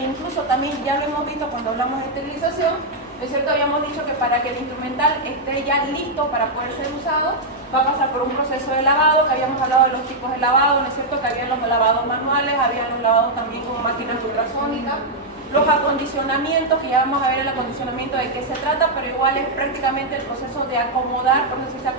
incluso también ya lo hemos visto cuando hablamos de esterilización, ¿no es cierto? Habíamos dicho que para que el instrumental esté ya listo para poder ser usado, va a pasar por un proceso de lavado, que habíamos hablado de los tipos de lavado, ¿no es cierto? Que había los lavados manuales, había los lavados también con máquinas ultrasónicas, los acondicionamientos, que ya vamos a ver el acondicionamiento de qué se trata, pero igual es prácticamente el proceso de acomodar, por eso se dice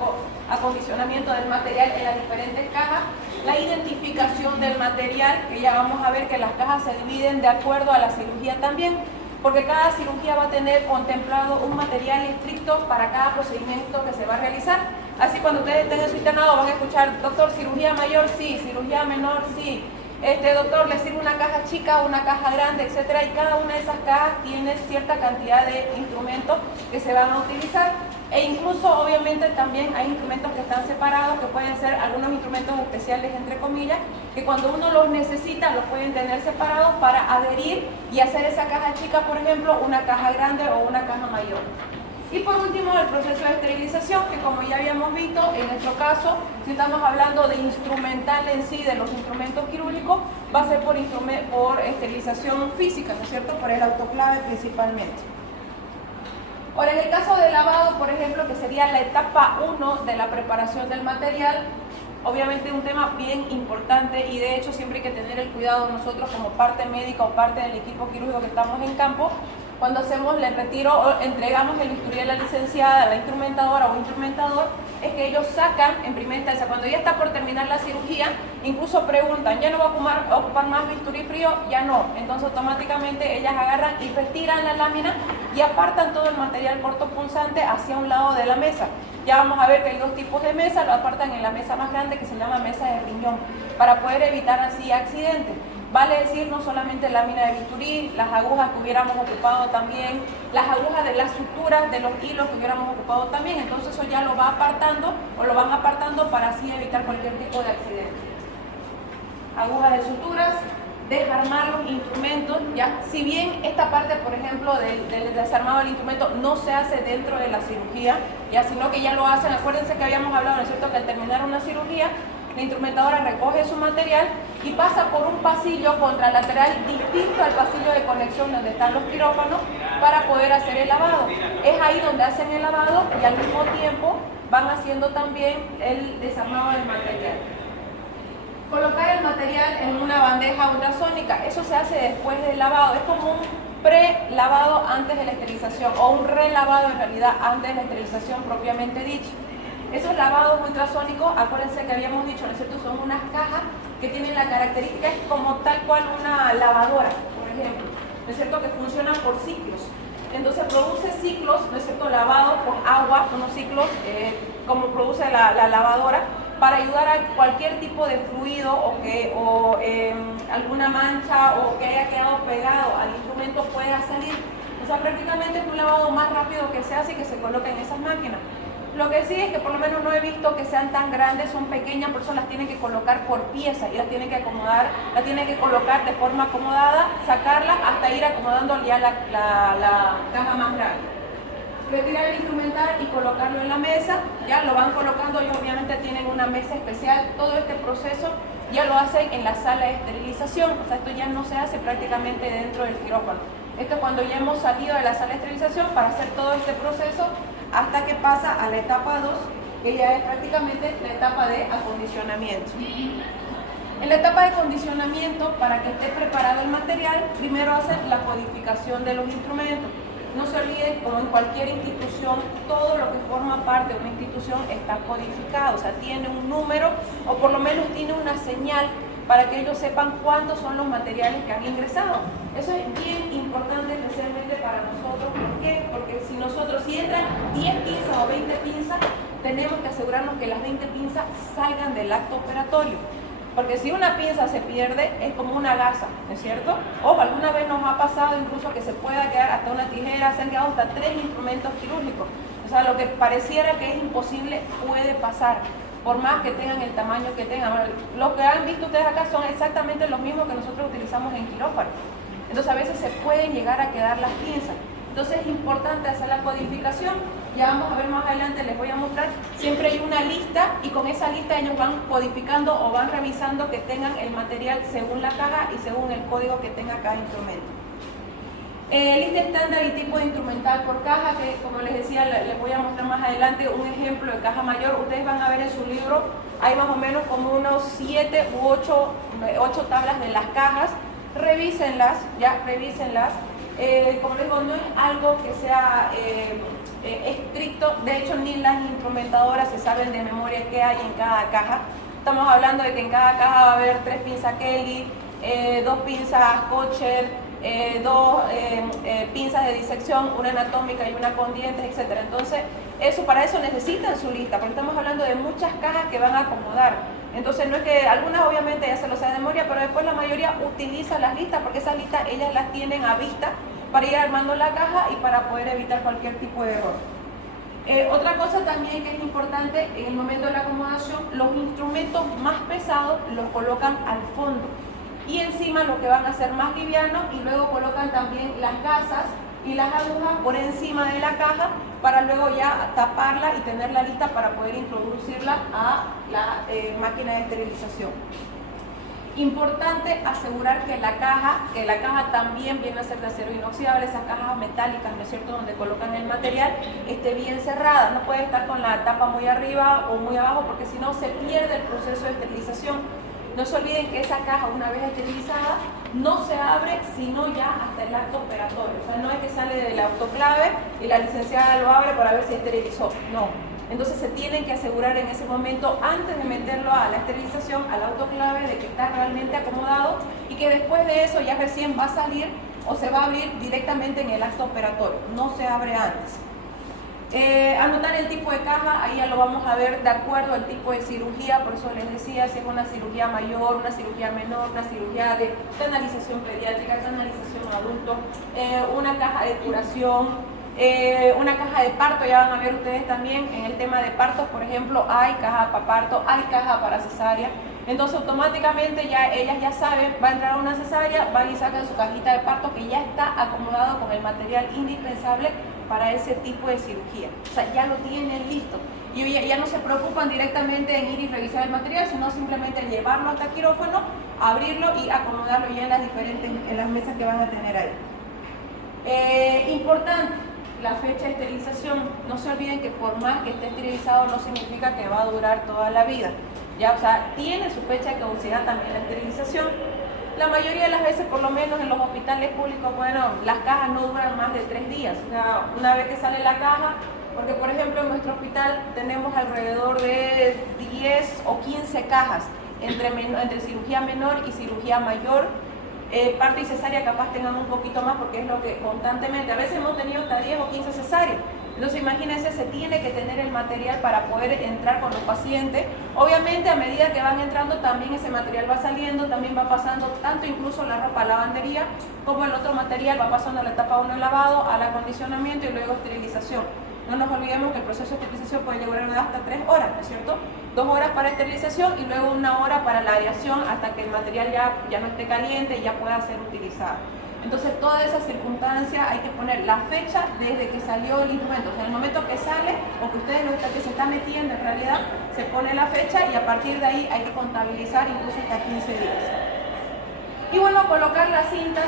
acondicionamiento del material en las diferentes cajas, la identificación del material, que ya vamos a ver que las cajas se dividen de acuerdo a la cirugía también, porque cada cirugía va a tener contemplado un material estricto para cada procedimiento que se va a realizar. Así cuando ustedes estén en su internado van a escuchar, doctor, cirugía mayor, sí, cirugía menor, sí. Doctor, le sirve una caja chica o una caja grande, etcétera, y cada una de esas cajas tiene cierta cantidad de instrumentos que se van a utilizar. E incluso, obviamente, también hay instrumentos que están separados, que pueden ser algunos instrumentos especiales, entre comillas, que cuando uno los necesita, los pueden tener separados para adherir y hacer esa caja chica, por ejemplo, una caja grande o una caja mayor. Y por último, el proceso de esterilización, que como ya habíamos visto, en nuestro caso, si estamos hablando de instrumental en sí, de los instrumentos quirúrgicos, va a ser por esterilización física, ¿no es cierto? Por el autoclave principalmente. Ahora, en el caso de lavado, por ejemplo, que sería la etapa 1 de la preparación del material, obviamente un tema bien importante y de hecho siempre hay que tener el cuidado nosotros como parte médica o parte del equipo quirúrgico que estamos en campo, cuando hacemos el retiro o entregamos el bisturí a la licenciada, a la instrumentadora o instrumentador, es que ellos sacan en primera instancia, cuando ya está por terminar la cirugía, incluso preguntan, ¿ya no va a ocupar más bisturí frío? Ya no. Entonces automáticamente ellas agarran y retiran la lámina y apartan todo el material cortopunzante hacia un lado de la mesa. Ya vamos a ver que hay dos tipos de mesa, lo apartan en la mesa más grande que se llama mesa de riñón, para poder evitar así accidentes. Vale decir, no solamente lámina de bisturí, las agujas que hubiéramos ocupado también, las agujas de las suturas de los hilos que hubiéramos ocupado también, entonces eso ya lo va apartando o lo van apartando para así evitar cualquier tipo de accidente. Agujas de suturas, desarmar los instrumentos, ya, si bien esta parte, por ejemplo, del desarmado del instrumento no se hace dentro de la cirugía, ya, sino que ya lo hacen, acuérdense que habíamos hablado, ¿no es cierto?, que al terminar una cirugía, la instrumentadora recoge su material y pasa por un pasillo contralateral distinto al pasillo de conexión donde están los quirófanos para poder hacer el lavado. Es ahí donde hacen el lavado y al mismo tiempo van haciendo también el desarmado del material. Colocar el material en una bandeja ultrasónica, eso se hace después del lavado, es como un pre-lavado antes de la esterilización o un relavado en realidad antes de la esterilización propiamente dicho. Esos lavados ultrasónicos, acuérdense que habíamos dicho, ¿no es cierto?, son unas cajas que tienen la característica, es como tal cual una lavadora, por ejemplo, ¿no es cierto?, que funcionan por ciclos. Entonces produce ciclos, ¿no es cierto?, lavados con agua, unos ciclos como produce la lavadora, para ayudar a cualquier tipo de fluido o alguna mancha o que haya quedado pegado al instrumento pueda salir. O sea, prácticamente es un lavado más rápido que se hace y que se coloca en esas máquinas. Lo que sí es que por lo menos no he visto que sean tan grandes, son pequeñas, por eso las tienen que colocar por pieza y las tienen que acomodar, las tienen que colocar de forma acomodada, sacarlas hasta ir acomodando ya la caja más grande. Retirar el instrumental y colocarlo en la mesa, ya lo van colocando, ellos obviamente tienen una mesa especial, todo este proceso ya lo hacen en la sala de esterilización, o sea, esto ya no se hace prácticamente dentro del quirófano. Esto es cuando ya hemos salido de la sala de esterilización para hacer todo este proceso hasta que pasa a la etapa 2, que ya es prácticamente la etapa de acondicionamiento. En la etapa de acondicionamiento, para que esté preparado el material, primero hacen la codificación de los instrumentos. No se olviden, como en cualquier institución, todo lo que forma parte de una institución está codificado, o sea, tiene un número o por lo menos tiene una señal para que ellos sepan cuántos son los materiales que han ingresado. Eso es bien importante, especialmente para nosotros. ¿Por qué? Porque si entran 10 pinzas o 20 pinzas, tenemos que asegurarnos que las 20 pinzas salgan del acto operatorio. Porque si una pinza se pierde, es como una gasa, ¿no es cierto? O alguna vez nos ha pasado incluso que se pueda quedar hasta una tijera, se han quedado hasta 3 instrumentos quirúrgicos. O sea, lo que pareciera que es imposible puede pasar, por más que tengan el tamaño que tengan. Lo que han visto ustedes acá son exactamente los mismos que nosotros utilizamos en quirófano. Entonces a veces se pueden llegar a quedar las pinzas. Entonces es importante hacer la codificación. Ya vamos a ver más adelante, les voy a mostrar. Siempre hay una lista y con esa lista ellos van codificando o van revisando que tengan el material según la caja y según el código que tenga cada instrumento. Lista estándar y tipo de instrumental por caja, que como les decía, les voy a mostrar más adelante un ejemplo de caja mayor. Ustedes van a ver en su libro, hay más o menos como unos 7 u 8 tablas de las cajas. Revísenlas, revísenlas. Como les digo, no es algo que sea estricto. De hecho, ni las instrumentadoras se saben de memoria qué hay en cada caja. Estamos hablando de que en cada caja va a haber 3 pinzas Kelly, 2 pinzas Kocher, 2 pinzas de disección, una anatómica y una con dientes, etc. Entonces, para eso necesitan su lista, porque estamos hablando de muchas cajas que van a acomodar. Entonces, no es que algunas obviamente ya se lo saben de memoria, pero después la mayoría utiliza las listas, porque esas listas ellas las tienen a vista para ir armando la caja y para poder evitar cualquier tipo de error. Otra cosa también que es importante en el momento de la acomodación, los instrumentos más pesados los colocan al fondo y encima lo que van a hacer más livianos, y luego colocan también las gasas y las agujas por encima de la caja para luego ya taparla y tenerla lista para poder introducirla a la máquina de esterilización. Importante asegurar que la caja también viene a ser de acero inoxidable, esas cajas metálicas, ¿no es cierto?, donde colocan el material, esté bien cerrada, no puede estar con la tapa muy arriba o muy abajo, porque si no se pierde el proceso de esterilización. No se olviden que esa caja, una vez esterilizada, no se abre sino ya hasta el acto operatorio. O sea, no es que sale del autoclave y la licenciada lo abre para ver si esterilizó. No. Entonces se tienen que asegurar en ese momento, antes de meterlo a la esterilización, al autoclave, de que está realmente acomodado y que después de eso ya recién va a salir o se va a abrir directamente en el acto operatorio. No se abre antes. Anotar el tipo de caja, ahí ya lo vamos a ver de acuerdo al tipo de cirugía, por eso les decía si es una cirugía mayor, una cirugía menor, una cirugía de canalización pediátrica, canalización adulto, una caja de curación, una caja de parto. Ya van a ver ustedes también en el tema de partos, por ejemplo, hay caja para parto, hay caja para cesárea. Entonces automáticamente ya ellas ya saben, va a entrar a una cesárea, van y sacan su cajita de parto que ya está acomodado con el material indispensable para ese tipo de cirugía. O sea, ya lo tienen listo. Y ya no se preocupan directamente en ir y revisar el material, sino simplemente llevarlo hasta quirófano, abrirlo y acomodarlo ya en las mesas que van a tener ahí. Importante, la fecha de esterilización. No se olviden que por más que esté esterilizado no significa que va a durar toda la vida. Ya, o sea, tiene su fecha de caducidad también la esterilización. La mayoría de las veces, por lo menos en los hospitales públicos, bueno, las cajas no duran más de 3 días. O sea, una vez que sale la caja, porque por ejemplo en nuestro hospital tenemos alrededor de 10 o 15 cajas entre cirugía menor y cirugía mayor. Parto y cesárea capaz tengan un poquito más, porque es lo que constantemente, a veces hemos tenido hasta 10 o 15 cesáreas. Entonces imagínense, se tiene que tener el material para poder entrar con los pacientes. Obviamente a medida que van entrando también ese material va saliendo, también va pasando tanto incluso la ropa a lavandería como el otro material va pasando a la etapa 1 de lavado, al acondicionamiento y luego esterilización. No nos olvidemos que el proceso de esterilización puede durar hasta 3 horas, ¿no es cierto? 2 horas para esterilización y luego 1 hora para la aireación hasta que el material ya no esté caliente y ya pueda ser utilizado. Entonces, toda esa circunstancia hay que poner la fecha desde que salió el instrumento. O sea, en el momento que sale o que ustedes lo que se está metiendo en realidad, se pone la fecha y a partir de ahí hay que contabilizar incluso hasta 15 días. Y bueno, colocar las cintas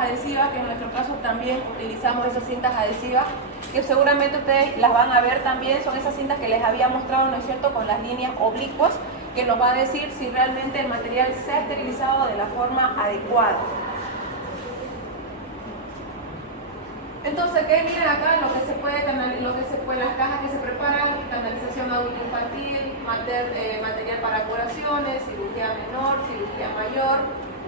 adhesivas, que en nuestro caso también utilizamos esas cintas adhesivas, que seguramente ustedes las van a ver también, son esas cintas que les había mostrado, ¿no es cierto?, con las líneas oblicuas, que nos va a decir si realmente el material se ha esterilizado de la forma adecuada. Entonces, ¿qué miren acá? Las cajas que se preparan: canalización adulto infantil, material para curaciones, cirugía menor, cirugía mayor,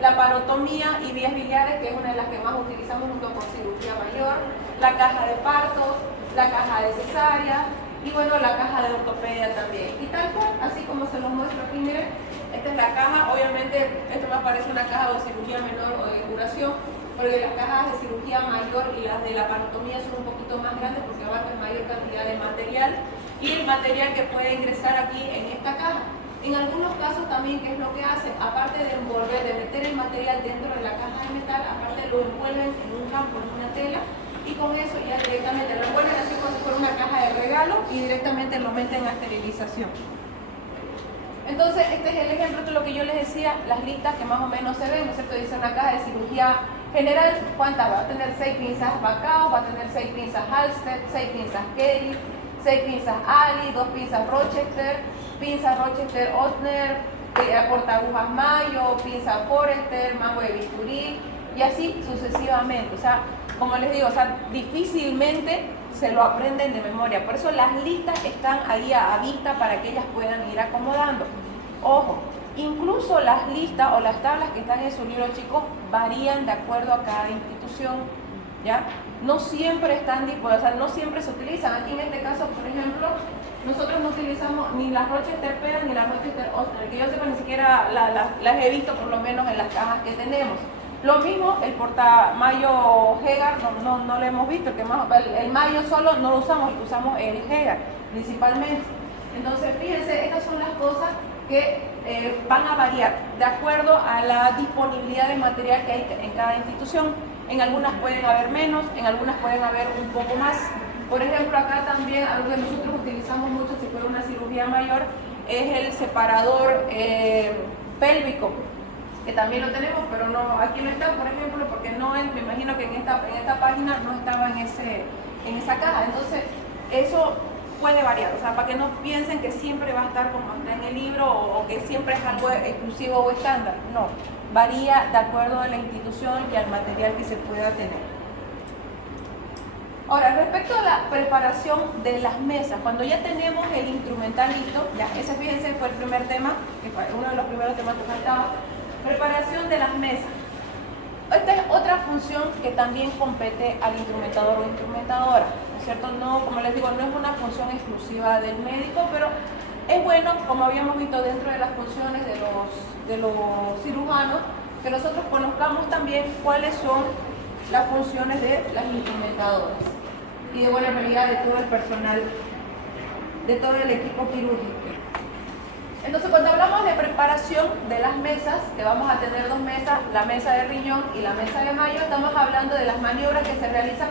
laparotomía y vías biliares, que es una de las que más utilizamos junto con cirugía mayor, la caja de partos, la caja de cesárea y bueno, la caja de ortopedia también. Y tal cual, así como se los muestro aquí, miren, esta es la caja. Obviamente esto me parece una caja de cirugía menor o de curación, porque las cajas de cirugía mayor y las de la laparotomía son un poquito más grandes porque abarcan mayor cantidad de material y el material que puede ingresar aquí en esta caja. En algunos casos también, ¿qué es lo que hacen? Aparte de envolver, de meter el material dentro de la caja de metal, aparte lo envuelven en un campo, en una tela, y y con eso ya directamente lo ponen así como si fuera una caja de regalo y directamente lo meten a esterilización. Entonces, este es el ejemplo de lo que yo les decía, las listas que más o menos se ven, ¿no es cierto? Dice una caja de cirugía general, ¿cuántas? Va a tener 6 pinzas Bacao, va a tener 6 pinzas Halsted, 6 pinzas Kelly, 6 pinzas Ali, 2 pinzas Rochester, pinzas Rochester Otner, portagujas Mayo, pinza Forester, mango de bisturí, y así sucesivamente. O sea, como les digo, o sea, difícilmente se lo aprenden de memoria. Por eso las listas están ahí a vista para que ellas puedan ir acomodando. Ojo, incluso las listas o las tablas que están en su libro, chicos, varían de acuerdo a cada institución, ¿ya? No siempre están disponibles, o sea, no siempre se utilizan. Aquí en este caso, por ejemplo, nosotros no utilizamos ni las Rochester Pera ni las Rochester Ostner, que yo sepa ni siquiera las he visto por lo menos en las cajas que tenemos. Lo mismo, el portamayo Hegar no lo hemos visto, el mayo solo no lo usamos el Hegar principalmente. Entonces, fíjense, estas son las cosas que van a variar de acuerdo a la disponibilidad de material que hay en cada institución. En algunas pueden haber menos, en algunas pueden haber un poco más. Por ejemplo, acá también algo que nosotros utilizamos mucho si fuera una cirugía mayor es el separador pélvico, que también lo tenemos, pero no, aquí no está, por ejemplo, porque no es, me imagino que en esta página no estaba en esa caja. Entonces, eso puede variar, o sea, para que no piensen que siempre va a estar como está en el libro o que siempre es algo exclusivo o estándar. No, varía de acuerdo a la institución y al material que se pueda tener. Ahora, respecto a la preparación de las mesas, cuando ya tenemos el instrumental listo, ya ese, fíjense, fue el primer tema, que fue uno de los primeros temas que faltaba, preparación de las mesas. Esta es otra función que también compete al instrumentador o instrumentadora, ¿no es cierto? No, como les digo, no es una función exclusiva del médico, pero es bueno, como habíamos visto dentro de las funciones de los cirujanos, que nosotros conozcamos también cuáles son las funciones de las instrumentadoras y de buena realidad de todo el personal, de todo el equipo quirúrgico. Entonces, cuando hablamos de preparación de las mesas, que vamos a tener dos mesas, la mesa de riñón y la mesa de mayo, estamos hablando de las maniobras que se realizan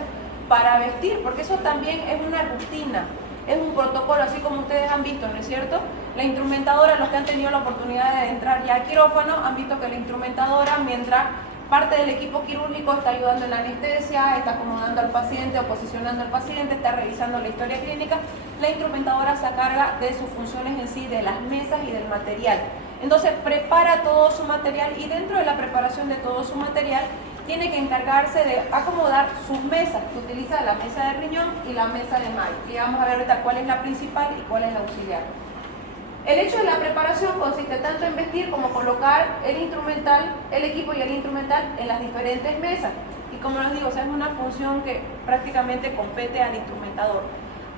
para vestir, porque eso también es una rutina, es un protocolo, así como ustedes han visto, ¿no es cierto? La instrumentadora, los que han tenido la oportunidad de entrar ya al quirófano, han visto que la instrumentadora, mientras parte del equipo quirúrgico está ayudando en la anestesia, está acomodando al paciente o posicionando al paciente, está revisando la historia clínica. La instrumentadora se carga de sus funciones en sí, de las mesas y del material. Entonces prepara todo su material y dentro de la preparación de todo su material tiene que encargarse de acomodar sus mesas, que utiliza la mesa de riñón y la mesa de mayo. Y vamos a ver ahorita cuál es la principal y cuál es la auxiliar. El hecho de la preparación consiste tanto en vestir como colocar el instrumental, el equipo y el instrumental en las diferentes mesas. Y como les digo, o sea, es una función que prácticamente compete al instrumentador.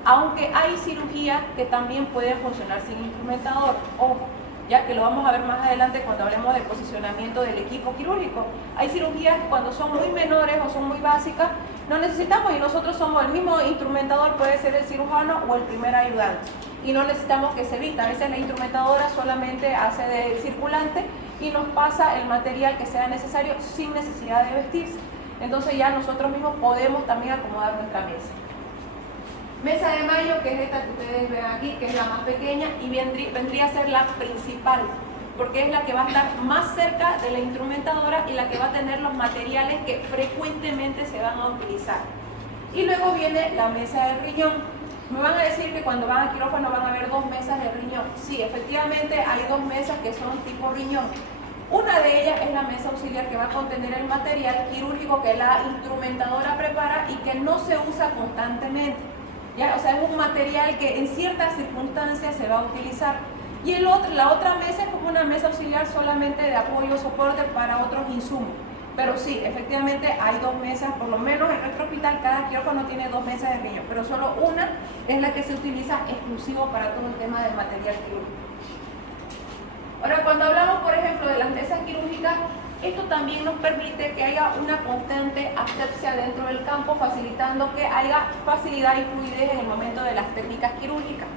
Aunque hay cirugías que también pueden funcionar sin instrumentador. Ojo, ya que lo vamos a ver más adelante cuando hablemos del posicionamiento del equipo quirúrgico. Hay cirugías que cuando son muy menores o son muy básicas, no necesitamos y nosotros somos el mismo instrumentador, puede ser el cirujano o el primer ayudante. Y no necesitamos que se vista. A veces la instrumentadora solamente hace de circulante y nos pasa el material que sea necesario sin necesidad de vestirse. Entonces ya nosotros mismos podemos también acomodar nuestra mesa. Mesa de mayo, que es esta que ustedes ven aquí, que es la más pequeña y vendría a ser la principal, porque es la que va a estar más cerca de la instrumentadora y la que va a tener los materiales que frecuentemente se van a utilizar. Y luego viene la mesa de riñón. Me van a decir que cuando van al quirófano van a ver dos mesas de riñón. Sí, efectivamente hay dos mesas que son tipo riñón. Una de ellas es la mesa auxiliar que va a contener el material quirúrgico que la instrumentadora prepara y que no se usa constantemente. ¿Ya? O sea, es un material que en ciertas circunstancias se va a utilizar. Y la otra mesa es como una mesa auxiliar solamente de apoyo o soporte para otros insumos. Pero sí, efectivamente hay dos mesas, por lo menos en nuestro hospital cada quirófano tiene dos mesas de riñón, pero solo una es la que se utiliza exclusivo para todo el tema del material quirúrgico. Ahora, cuando hablamos, por ejemplo, de las mesas quirúrgicas, esto también nos permite que haya una constante asepsia dentro del campo, facilitando que haya facilidad y fluidez en el momento de las técnicas quirúrgicas.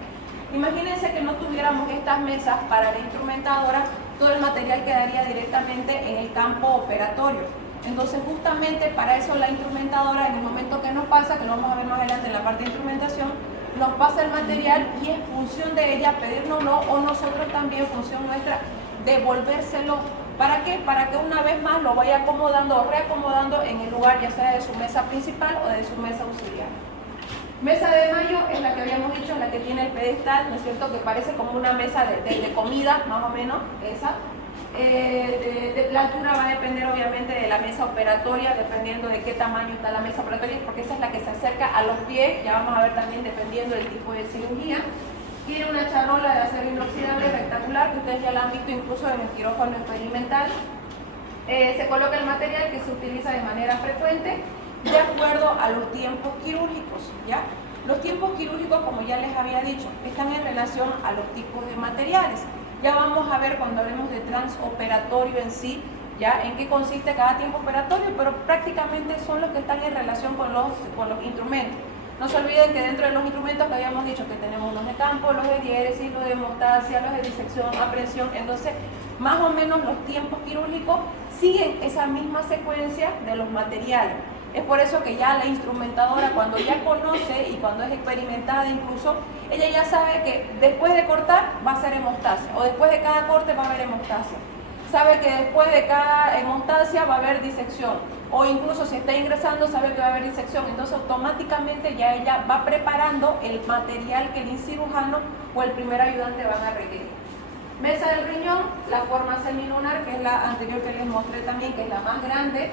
Imagínense que no tuviéramos estas mesas para la instrumentadora, todo el material quedaría directamente en el campo operatorio. Entonces justamente para eso la instrumentadora, en el momento que nos pasa, que lo vamos a ver más adelante en la parte de instrumentación, nos pasa el material y es función de ella pedírnoslo, o nosotros también, función nuestra, devolvérselo. ¿Para qué? Para que una vez más lo vaya acomodando o reacomodando en el lugar, ya sea de su mesa principal o de su mesa auxiliar. Mesa de mayo es la que habíamos dicho, es la que tiene el pedestal, ¿no es cierto? Que parece como una mesa de comida, más o menos, esa. La altura va a depender obviamente de la mesa operatoria, dependiendo de qué tamaño está la mesa operatoria, porque esa es la que se acerca a los pies, ya vamos a ver también dependiendo del tipo de cirugía. Tiene una charola de acero inoxidable rectangular, que ustedes ya la han visto incluso en el quirófano experimental. Se coloca el material que se utiliza de manera frecuente, de acuerdo a los tiempos quirúrgicos, ¿ya? Los tiempos quirúrgicos, como ya les había dicho, están en relación a los tipos de materiales. Ya vamos a ver cuando hablemos de transoperatorio en sí, ya en qué consiste cada tiempo operatorio, pero prácticamente son los que están en relación con los instrumentos. No se olviden que dentro de los instrumentos que habíamos dicho que tenemos los de campo, los de diéresis, los de hemostasia, los de disección, aprehensión, entonces más o menos los tiempos quirúrgicos siguen esa misma secuencia de los materiales. Es por eso que ya la instrumentadora, cuando ya conoce y cuando es experimentada incluso, ella ya sabe que después de cortar va a ser hemostasia, o después de cada corte va a haber hemostasia. Sabe que después de cada hemostasia va a haber disección, o incluso si está ingresando sabe que va a haber disección. Entonces automáticamente ya ella va preparando el material que el cirujano o el primer ayudante van a requerir. Mesa del riñón, la forma semilunar, que es la anterior que les mostré también, que es la más grande.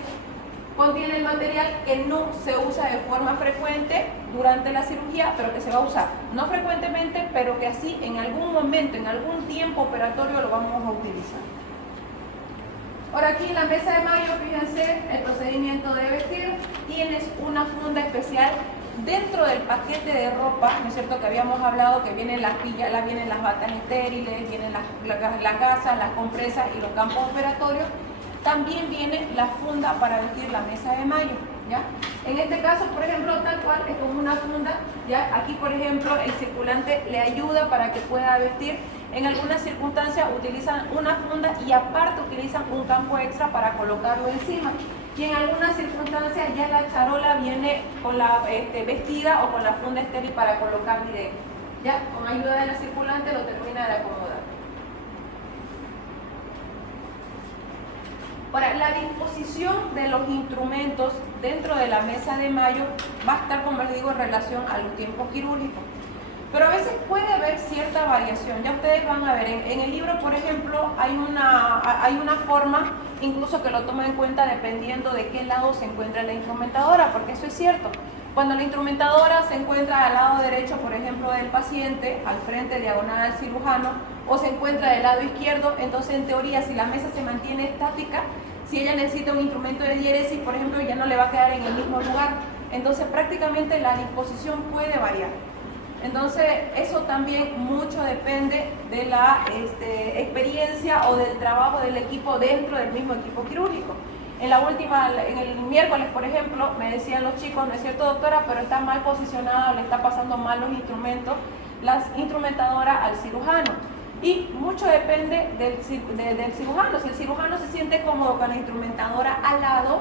Contiene el material que no se usa de forma frecuente durante la cirugía, pero que se va a usar, no frecuentemente, pero que así en algún momento, en algún tiempo operatorio lo vamos a utilizar. Ahora aquí en la mesa de mayo, fíjense, el procedimiento de vestir, tienes una funda especial dentro del paquete de ropa, ¿no es cierto? Que habíamos hablado que vienen las pillas, vienen las batas estériles, vienen las gasas, las compresas y los campos operatorios. También viene la funda para vestir la mesa de mayo, ¿ya? En este caso, por ejemplo, tal cual, es como una funda, ¿ya? Aquí, por ejemplo, el circulante le ayuda para que pueda vestir. En algunas circunstancias utilizan una funda y aparte utilizan un campo extra para colocarlo encima. Y en algunas circunstancias ya la charola viene con la vestida o con la funda estéril para colocar directo. Ya, con ayuda de la circulante lo termina de acomodar. Ahora, la disposición de los instrumentos dentro de la mesa de mayo va a estar, como les digo, en relación a los tiempos quirúrgicos. Pero a veces puede haber cierta variación. Ya ustedes van a ver, en el libro, por ejemplo, hay una forma, incluso que lo toma en cuenta dependiendo de qué lado se encuentra la instrumentadora, porque eso es cierto. Cuando la instrumentadora se encuentra al lado derecho, por ejemplo, del paciente, al frente diagonal al cirujano, o se encuentra del lado izquierdo, entonces en teoría si la mesa se mantiene estática, si ella necesita un instrumento de diéresis, por ejemplo, ya no le va a quedar en el mismo lugar. Entonces prácticamente la disposición puede variar. Entonces eso también mucho depende de la experiencia o del trabajo del equipo dentro del mismo equipo quirúrgico. En el miércoles, por ejemplo, me decían los chicos, no es cierto doctora, pero está mal posicionada, le está pasando mal los instrumentos, la instrumentadora al cirujano. Y mucho depende del cirujano. Si el cirujano se siente cómodo con la instrumentadora al lado,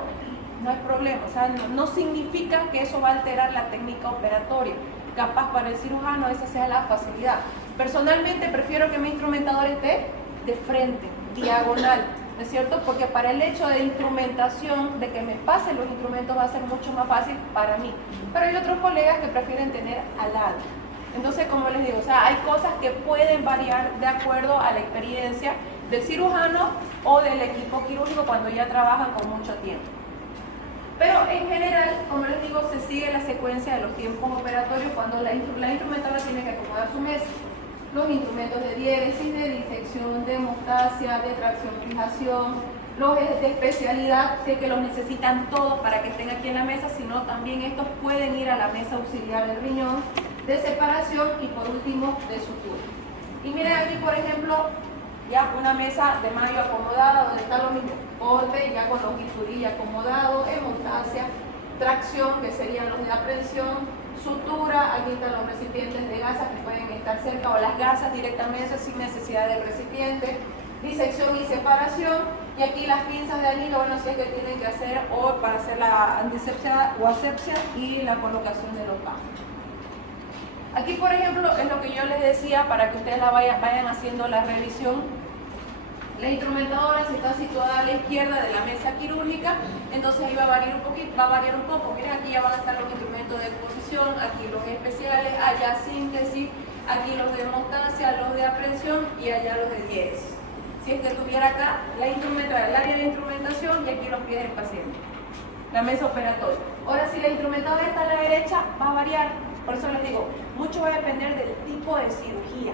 no hay problema. O sea, no significa que eso va a alterar la técnica operatoria. Capaz para el cirujano esa sea la facilidad. Personalmente prefiero que mi instrumentador esté de frente, diagonal, ¿no es cierto? Porque para el hecho de instrumentación, de que me pasen los instrumentos, va a ser mucho más fácil para mí. Pero hay otros colegas que prefieren tener al lado. Entonces, como les digo, o sea, hay cosas que pueden variar de acuerdo a la experiencia del cirujano o del equipo quirúrgico cuando ya trabajan con mucho tiempo. Pero en general, como les digo, se sigue la secuencia de los tiempos operatorios cuando la instrumentadora tiene que acomodar su mesa. Los instrumentos de diéresis, de disección, de hemostasia, de tracción, fijación, los de especialidad, sé que los necesitan todos para que estén aquí en la mesa, sino también estos pueden ir a la mesa auxiliar del riñón, de separación y por último de sutura. Y miren aquí, por ejemplo, ya una mesa de mayo acomodada donde está lo mismo, corte ya con los bisturí acomodados, hemostasia, tracción que serían los de aprehensión, sutura, aquí están los recipientes de gasas que pueden estar cerca o las gasas directamente sin necesidad del recipiente, disección y separación, Y aquí las pinzas de anillo, bueno, si es que tienen que hacer o para hacer la antisepsia o asepsia y la colocación de los campos. Aquí, por ejemplo, es lo que yo les decía para que ustedes vayan haciendo la revisión. La instrumentadora, si está situada a la izquierda de la mesa quirúrgica, entonces ahí va a variar un poco. Miren, aquí ya van a estar los instrumentos de exposición, aquí los especiales, allá síntesis, aquí los de hemostasia, los de aprehensión y allá los de diéresis. Si es que tuviera acá el área de instrumentación y aquí los pies del paciente, la mesa operatoria. Ahora, si la instrumentadora está a la derecha, va a variar. Por eso les digo, mucho va a depender del tipo de cirugía.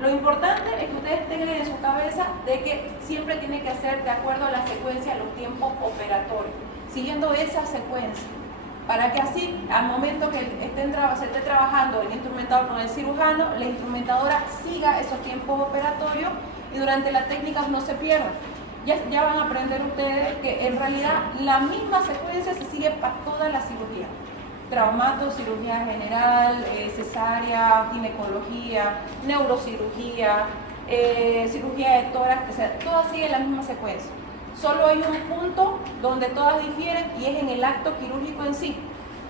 Lo importante es que ustedes tengan en su cabeza de que siempre tiene que hacer de acuerdo a la secuencia de los tiempos operatorios, siguiendo esa secuencia, para que así, al momento que se esté trabajando el instrumentador con el cirujano, la instrumentadora siga esos tiempos operatorios y durante las técnicas no se pierdan. Ya van a aprender ustedes que en realidad la misma secuencia se sigue para toda la cirugía. Traumato, cirugía general, cesárea, ginecología, neurocirugía, cirugía de tórax, o sea, todas siguen la misma secuencia. Solo hay un punto donde todas difieren y es en el acto quirúrgico en sí.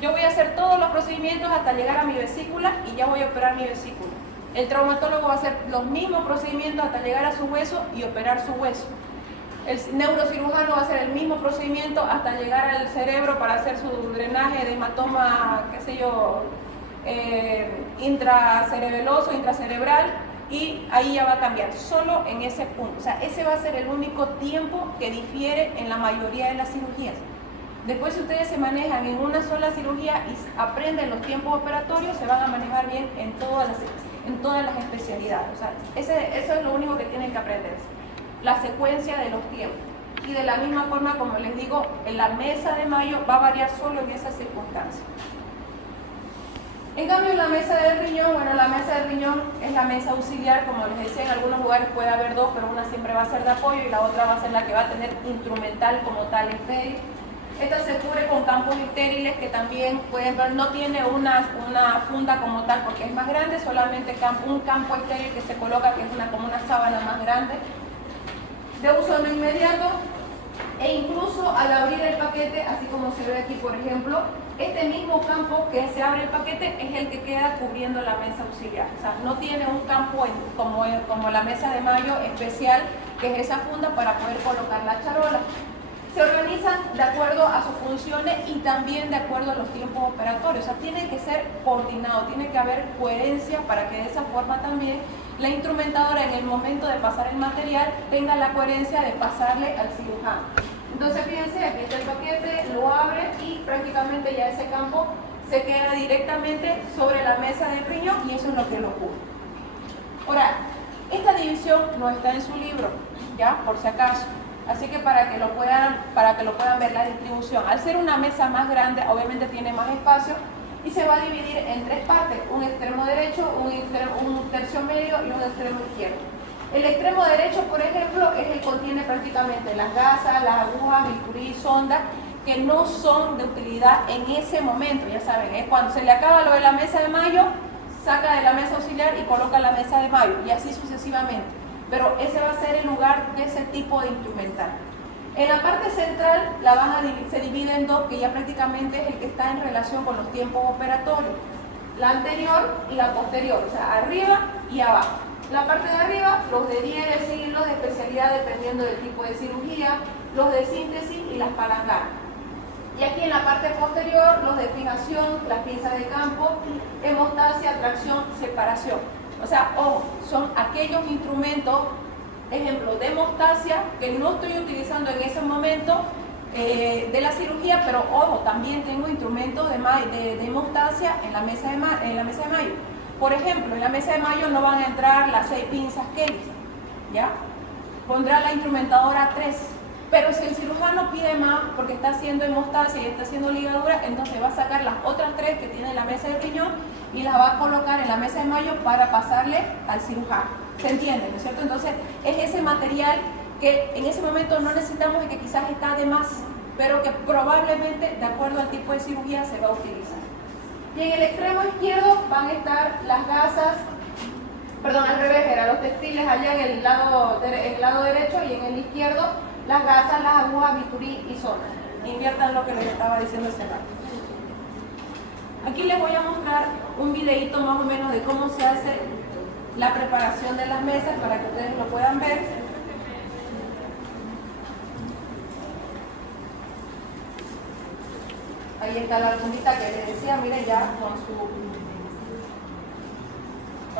Yo voy a hacer todos los procedimientos hasta llegar a mi vesícula y ya voy a operar mi vesícula. El traumatólogo va a hacer los mismos procedimientos hasta llegar a su hueso y operar su hueso. El neurocirujano va a hacer el mismo procedimiento hasta llegar al cerebro para hacer su drenaje de hematoma, qué sé yo, intracerebeloso, intracerebral, y ahí ya va a cambiar, solo en ese punto. O sea, ese va a ser el único tiempo que difiere en la mayoría de las cirugías. Después, si ustedes se manejan en una sola cirugía y aprenden los tiempos operatorios, se van a manejar bien en todas las especialidades. O sea, eso es lo único que tienen que aprender. La secuencia de los tiempos. Y de la misma forma, como les digo, en la mesa de Mayo va a variar solo en esas circunstancias. En cambio, en la mesa del riñón, bueno, la mesa del riñón es la mesa auxiliar, como les decía, en algunos lugares puede haber dos, pero una siempre va a ser de apoyo y la otra va a ser la que va a tener instrumental como tal estéril. Esta se cubre con campos estériles que también pueden ver, no tiene una funda como tal porque es más grande, solamente un campo estéril que se coloca, que es como una sábana más grande, de uso no inmediato, e incluso al abrir el paquete, así como se ve aquí por ejemplo, este mismo campo que se abre el paquete es el que queda cubriendo la mesa auxiliar. O sea, no tiene un campo como la mesa de Mayo especial, que es esa funda para poder colocar la charola. Se organizan de acuerdo a sus funciones y también de acuerdo a los tiempos operatorios. O sea, tiene que ser coordinado, tiene que haber coherencia para que de esa forma también la instrumentadora en el momento de pasar el material tenga la coherencia de pasarle al cirujano. Entonces fíjense, aquí está el paquete, lo abre y prácticamente ya ese campo se queda directamente sobre la mesa del riñón y eso es lo que lo cubre. Ahora, esta división no está en su libro, ya, por si acaso. Así que para que lo puedan ver la distribución. Al ser una mesa más grande, obviamente tiene más espacio y se va a dividir en tres partes, un extremo derecho, un tercio medio y un extremo izquierdo. El extremo derecho, por ejemplo, es el que contiene prácticamente las gasas, las agujas, bisturí, sonda, que no son de utilidad en ese momento, ya saben, es cuando se le acaba lo de la mesa de Mayo, saca de la mesa auxiliar y coloca la mesa de Mayo, y así sucesivamente. Pero ese va a ser el lugar de ese tipo de instrumental. En la parte central se divide en dos, que ya prácticamente es el que está en relación con los tiempos operatorios. La anterior y la posterior, o sea, arriba y abajo. La parte de arriba, los de diéresis y los de especialidad dependiendo del tipo de cirugía, los de síntesis y las palanganas. Y aquí en la parte posterior, los de fijación, las pinzas de campo, hemostasia, tracción, separación. O sea, ojo, son aquellos instrumentos, ejemplo, de hemostasia que no estoy utilizando en ese momento de la cirugía, pero ojo, también tengo instrumentos de hemostasia en la mesa de Mayo. Por ejemplo, en la mesa de Mayo no van a entrar las 6 pinzas Kelly, ¿ya? Pondrá la instrumentadora 3. Pero si el cirujano pide más porque está haciendo hemostasia y está haciendo ligadura, entonces va a sacar las otras 3 que tiene en la mesa de riñón y las va a colocar en la mesa de Mayo para pasarle al cirujano. ¿Se entiende, no es cierto? Entonces es ese material que en ese momento no necesitamos y que quizás está de más, pero que probablemente, de acuerdo al tipo de cirugía, se va a utilizar. Y en el extremo izquierdo van a estar las gasas, perdón, al revés, eran los textiles allá en el lado derecho y en el izquierdo las gasas, las agujas, bisturí y zona. Inviertan lo que les estaba diciendo hace rato. Aquí les voy a mostrar un videito más o menos de cómo se hace la preparación de las mesas para que ustedes lo puedan ver. Ahí está la albumita que les decía, miren ya con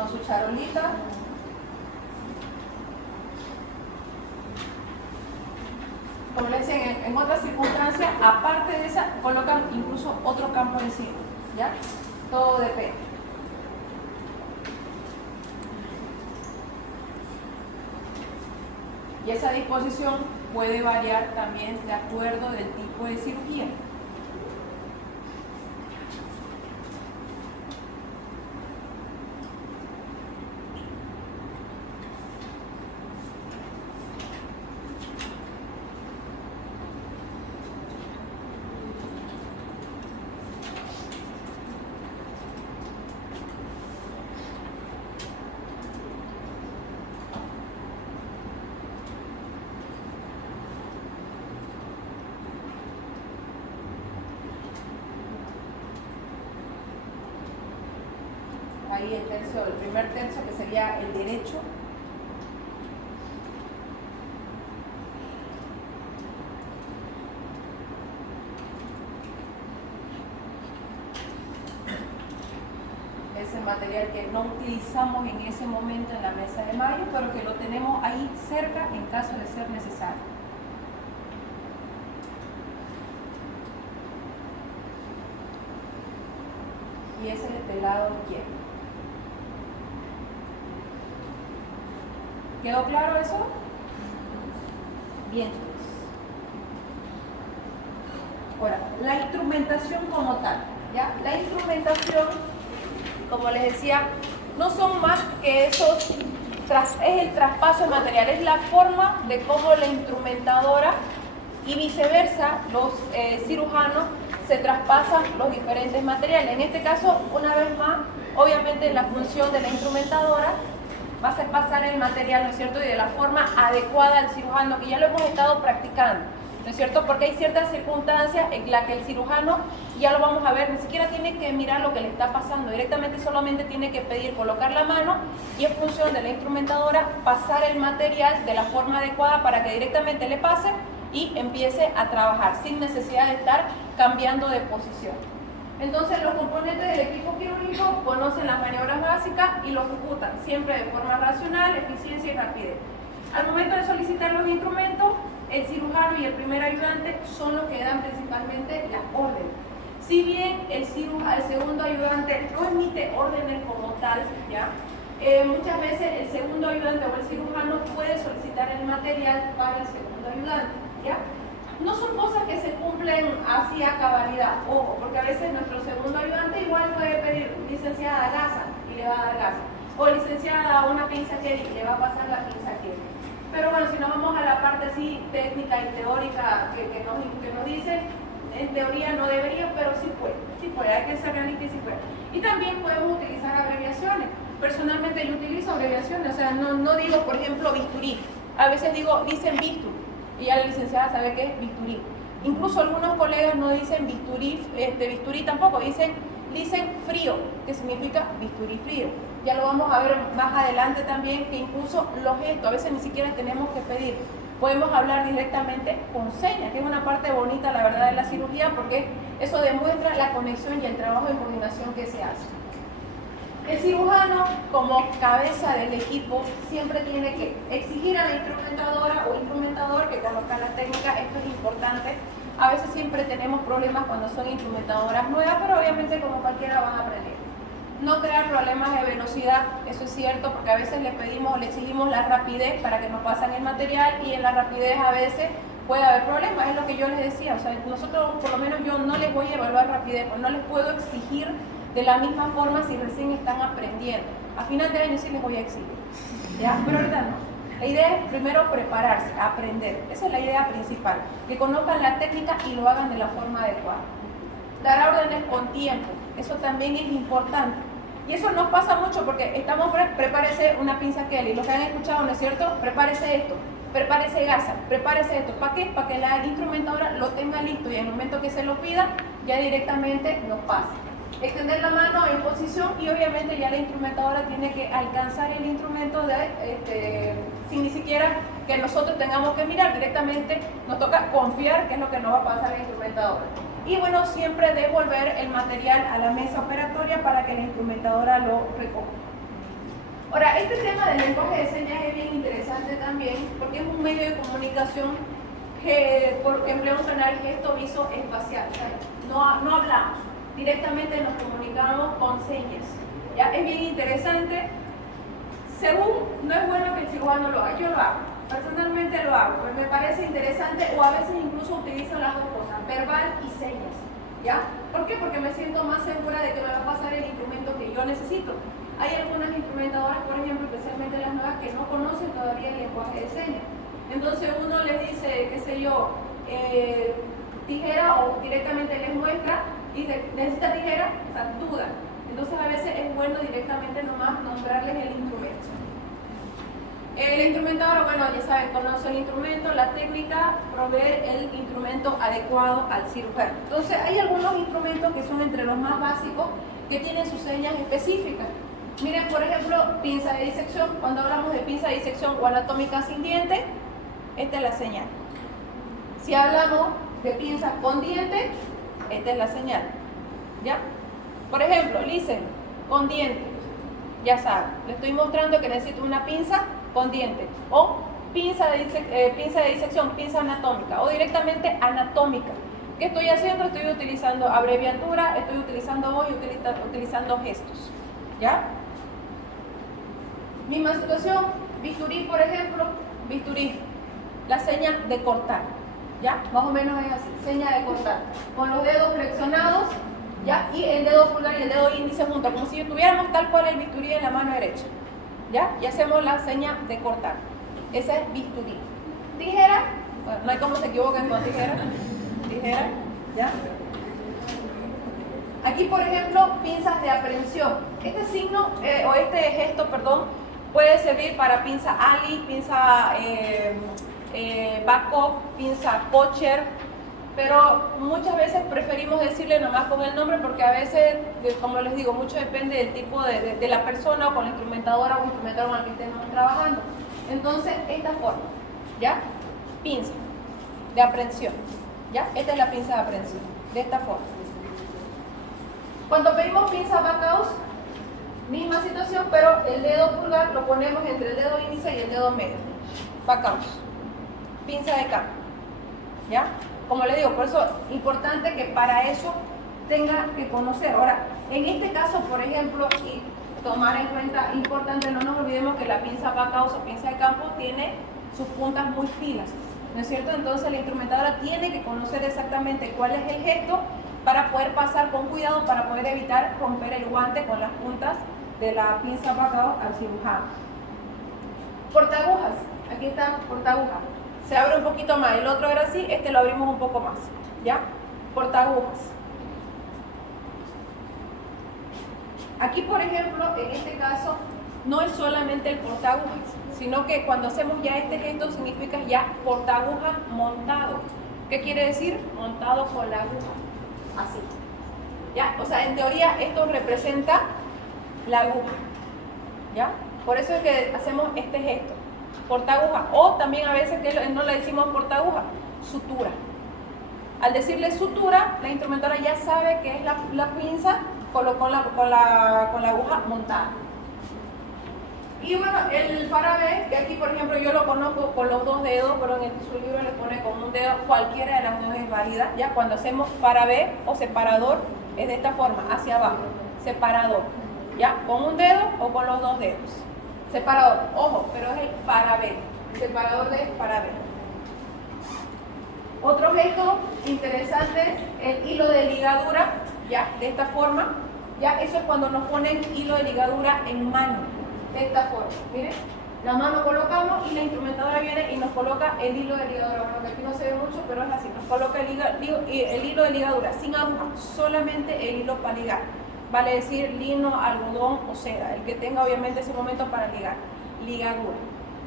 su charolita. Como les decía, en otras circunstancias, aparte de esa, colocan incluso otro campo encima, ¿ya? Todo depende. Y esa disposición puede variar también de acuerdo del tipo de cirugía. Ahí el primer tercio que sería el derecho. Es el material que no utilizamos en ese momento en la mesa de mayo, pero que lo tenemos ahí cerca en caso de ser necesario. Y ese es del lado izquierdo. ¿Quedó claro eso? Bien. Ahora, la instrumentación como tal, ¿ya? La instrumentación, como les decía, no son más que es el traspaso de material, es la forma de cómo la instrumentadora y viceversa, los cirujanos se traspasan los diferentes materiales. En este caso, una vez más, obviamente la función de la instrumentadora va a ser pasar el material, ¿no es cierto? Y de la forma adecuada al cirujano, que ya lo hemos estado practicando, ¿no es cierto? Porque hay ciertas circunstancias en las que el cirujano, ya lo vamos a ver, ni siquiera tiene que mirar lo que le está pasando, directamente solamente tiene que pedir colocar la mano y es función de la instrumentadora pasar el material de la forma adecuada para que directamente le pase y empiece a trabajar sin necesidad de estar cambiando de posición. Entonces los componentes del equipo quirúrgico conocen las maniobras básicas y lo ejecutan siempre de forma racional, eficiencia y rapidez. Al momento de solicitar los instrumentos, el cirujano y el primer ayudante son los que dan principalmente las órdenes. Si bien el segundo ayudante no emite órdenes como tal, ¿ya? Muchas veces el segundo ayudante o el cirujano puede solicitar el material para el segundo ayudante, ¿ya? No son cosas que se cumplen así a cabalidad, ojo, porque a veces nuestro segundo ayudante igual puede pedir licenciada gasa y le va a dar gasa, o licenciada una pinza Kelly y le va a pasar la pinza Kelly. Pero bueno, si nos vamos a la parte así técnica y teórica que nos dicen, en teoría no debería, pero sí puede, hay que ser realista y sí puede. Y también podemos utilizar abreviaciones. Personalmente yo utilizo abreviaciones, o sea, no digo, por ejemplo, bisturí, a veces dicen bisturí. Y ya la licenciada sabe que es bisturí. Incluso algunos colegas no dicen bisturí tampoco, dicen frío, que significa bisturí frío. Ya lo vamos a ver más adelante también, que incluso los gestos, a veces ni siquiera tenemos que pedir. Podemos hablar directamente con señas, que es una parte bonita, la verdad, de la cirugía, porque eso demuestra la conexión y el trabajo de coordinación que se hace. El cirujano, como cabeza del equipo, siempre tiene que exigir a la instrumentadora o instrumentador que conozca las técnicas. Esto es importante. A veces siempre tenemos problemas cuando son instrumentadoras nuevas, pero obviamente como cualquiera van a aprender. No crear problemas de velocidad, eso es cierto, porque a veces le exigimos la rapidez para que nos pasen el material y en la rapidez a veces puede haber problemas, es lo que yo les decía. O sea, nosotros, por lo menos yo no les voy a evaluar rapidez, pues no les puedo exigir de la misma forma si recién están aprendiendo. A final de año sí les voy a exigir, ¿ya? Pero ahorita no. La idea es primero prepararse, aprender. Esa es la idea principal, que conozcan la técnica y lo hagan de la forma adecuada. Dar órdenes con tiempo, eso también es importante. Y eso nos pasa mucho porque prepárese una pinza Kelly, los que han escuchado, ¿no es cierto? Prepárese esto. prepárese gasa, prepárese esto. ¿Para qué? Para que la instrumentadora lo tenga listo y en el momento que se lo pida, ya directamente nos pase. Extender la mano en posición y obviamente ya la instrumentadora tiene que alcanzar el instrumento sin ni siquiera que nosotros tengamos que mirar, directamente nos toca confiar que es lo que nos va a pasar la instrumentadora. Y bueno, siempre devolver el material a la mesa operatoria para que la instrumentadora lo recoja. Ahora, este tema del lenguaje de señas es bien interesante también porque es un medio de comunicación que emplea un canal gesto-viso-espacial. No hablamos, directamente nos comunicamos con señas. ¿Ya? Es bien interesante. Según, no es bueno que el cirujano lo haga, yo lo hago. Personalmente lo hago, porque me parece interesante o a veces incluso utilizo las dos cosas, verbal y señas. ¿Ya? ¿Por qué? Porque me siento más segura de que me va a pasar el instrumento que yo necesito. Hay algunas instrumentadoras, por ejemplo, especialmente las nuevas, que no conocen todavía el lenguaje de señas. Entonces uno les dice, qué sé yo, tijera o directamente les muestra y dice, ¿necesita tijera? O sea, duda. Entonces a veces es bueno directamente nomás nombrarles el instrumento. La instrumentadora, bueno, ya saben, conoce el instrumento, la técnica, proveer el instrumento adecuado al cirujano. Entonces hay algunos instrumentos que son entre los más básicos que tienen sus señas específicas. Miren, por ejemplo, pinza de disección. Cuando hablamos de pinza de disección o anatómica sin diente, esta es la señal. Si hablamos de pinza con diente, esta es la señal. ¿Ya? Por ejemplo, Listen, con diente. Ya saben, le estoy mostrando que necesito una pinza con diente. O pinza de disección, pinza anatómica. O directamente anatómica. ¿Qué estoy haciendo? Estoy utilizando abreviatura, estoy utilizando voz y utilizando gestos. ¿Ya? Misma situación, bisturí, por ejemplo, bisturí, la seña de cortar, ¿ya? Más o menos es así, seña de cortar, con los dedos flexionados, ¿ya? Y el dedo pulgar y el dedo índice juntos, como si tuviéramos tal cual el bisturí en la mano derecha, ¿ya? Y hacemos la seña de cortar, esa es bisturí. Tijera, bueno, no hay cómo se equivoquen con tijera, ¿ya? Aquí, por ejemplo, pinzas de aprehensión. Este signo, o este gesto, perdón, puede servir para pinza Ali, pinza backup, pinza Kocher, pero muchas veces preferimos decirle nomás con el nombre porque a veces, como les digo, mucho depende del tipo de la persona o con la instrumentadora o instrumentador con el que estemos trabajando. Entonces, esta forma, ¿ya? Pinza de aprehensión, ¿ya? Esta es la pinza de aprehensión, de esta forma. Cuando pedimos pinza backup, misma situación, pero el dedo pulgar lo ponemos entre el dedo índice y el dedo medio. Backup. Pinza de campo. ¿Ya? Como le digo, por eso es importante que para eso tenga que conocer. Ahora, en este caso, por ejemplo, y tomar en cuenta, importante, no nos olvidemos que la pinza backup o pinza de campo tiene sus puntas muy finas. ¿No es cierto? Entonces la instrumentadora tiene que conocer exactamente cuál es el gesto para poder pasar con cuidado, para poder evitar romper el guante con las puntas de la pinza backup al cirujano. Portagujas, aquí está portagujas. Se abre un poquito más, el otro era así, este lo abrimos un poco más, ¿ya? Portagujas. Aquí, por ejemplo, en este caso, no es solamente el portagujas, sino que cuando hacemos ya este gesto significa ya portaguja montado. ¿Qué quiere decir? Montado con la aguja, así. ¿Ya? O sea, en teoría esto representa la aguja, ¿ya? Por eso es que hacemos este gesto, portaguja, o también a veces que no le decimos portaguja, sutura. Al decirle sutura, la instrumentadora ya sabe que es la pinza con la aguja montada. Y bueno, el parabé, que aquí por ejemplo yo lo conozco con los dos dedos, pero en su libro le pone con un dedo, cualquiera de las dos es válida. Ya cuando hacemos parabé o separador es de esta forma, hacia abajo, separador. ¿Ya? Con un dedo o con los dos dedos. Separador, ojo, pero es el parabé, separador de parabé. Otro gesto interesante, el hilo de ligadura, ya, de esta forma. Ya, eso es cuando nos ponen hilo de ligadura en mano, de esta forma. Miren, la mano colocamos y la instrumentadora viene y nos coloca el hilo de ligadura. Bueno, que aquí no se ve mucho, pero es así. Nos coloca el hilo de ligadura sin aguja, solamente el hilo para ligar. Vale decir lino, algodón o seda, el que tenga obviamente ese momento para ligar, ligadura,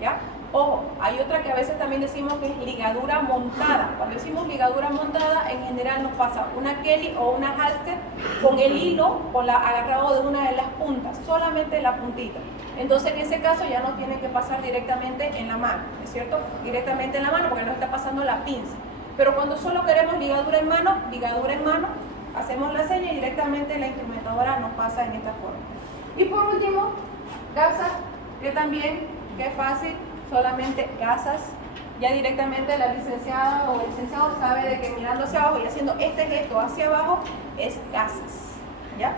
¿ya? Ojo, hay otra que a veces también decimos que es ligadura montada. Cuando decimos ligadura montada, en general nos pasa una Kelly o una halter con el hilo agarrado de una de las puntas, solamente la puntita. Entonces en ese caso ya no tiene que pasar directamente en la mano, ¿es cierto? Directamente en la mano porque no está pasando la pinza. Pero cuando solo queremos ligadura en mano, hacemos la seña y directamente la instrumentadora nos pasa en esta forma. Y por último, gasas, que también, que es fácil, solamente gasas. Ya directamente la licenciada o el licenciado sabe de que mirando hacia abajo y haciendo este gesto hacia abajo es gasas. ¿Ya?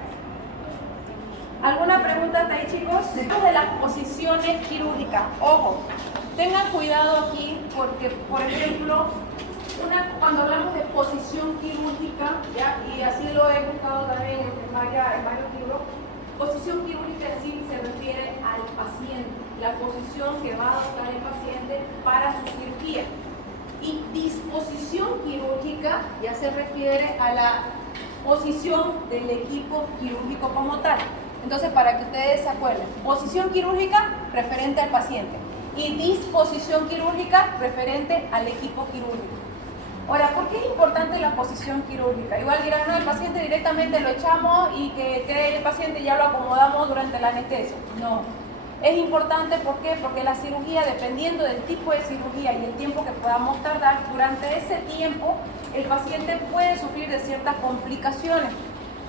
¿Alguna pregunta hasta ahí, chicos? Después de las posiciones quirúrgicas, ojo, tengan cuidado aquí porque, por ejemplo, cuando hablamos de posición quirúrgica, ¿ya? Y así lo he buscado también en varios libros, posición quirúrgica en sí se refiere al paciente, la posición que va a adoptar el paciente para su cirugía. Y disposición quirúrgica ya se refiere a la posición del equipo quirúrgico como tal. Entonces, para que ustedes se acuerden, posición quirúrgica referente al paciente y disposición quirúrgica referente al equipo quirúrgico. Ahora, ¿por qué es importante la posición quirúrgica? Igual dirán, no, el paciente directamente lo echamos y que quede el paciente y ya lo acomodamos durante la anestesia. No. Es importante, ¿por qué? Porque la cirugía, dependiendo del tipo de cirugía y el tiempo que podamos tardar, durante ese tiempo el paciente puede sufrir de ciertas complicaciones.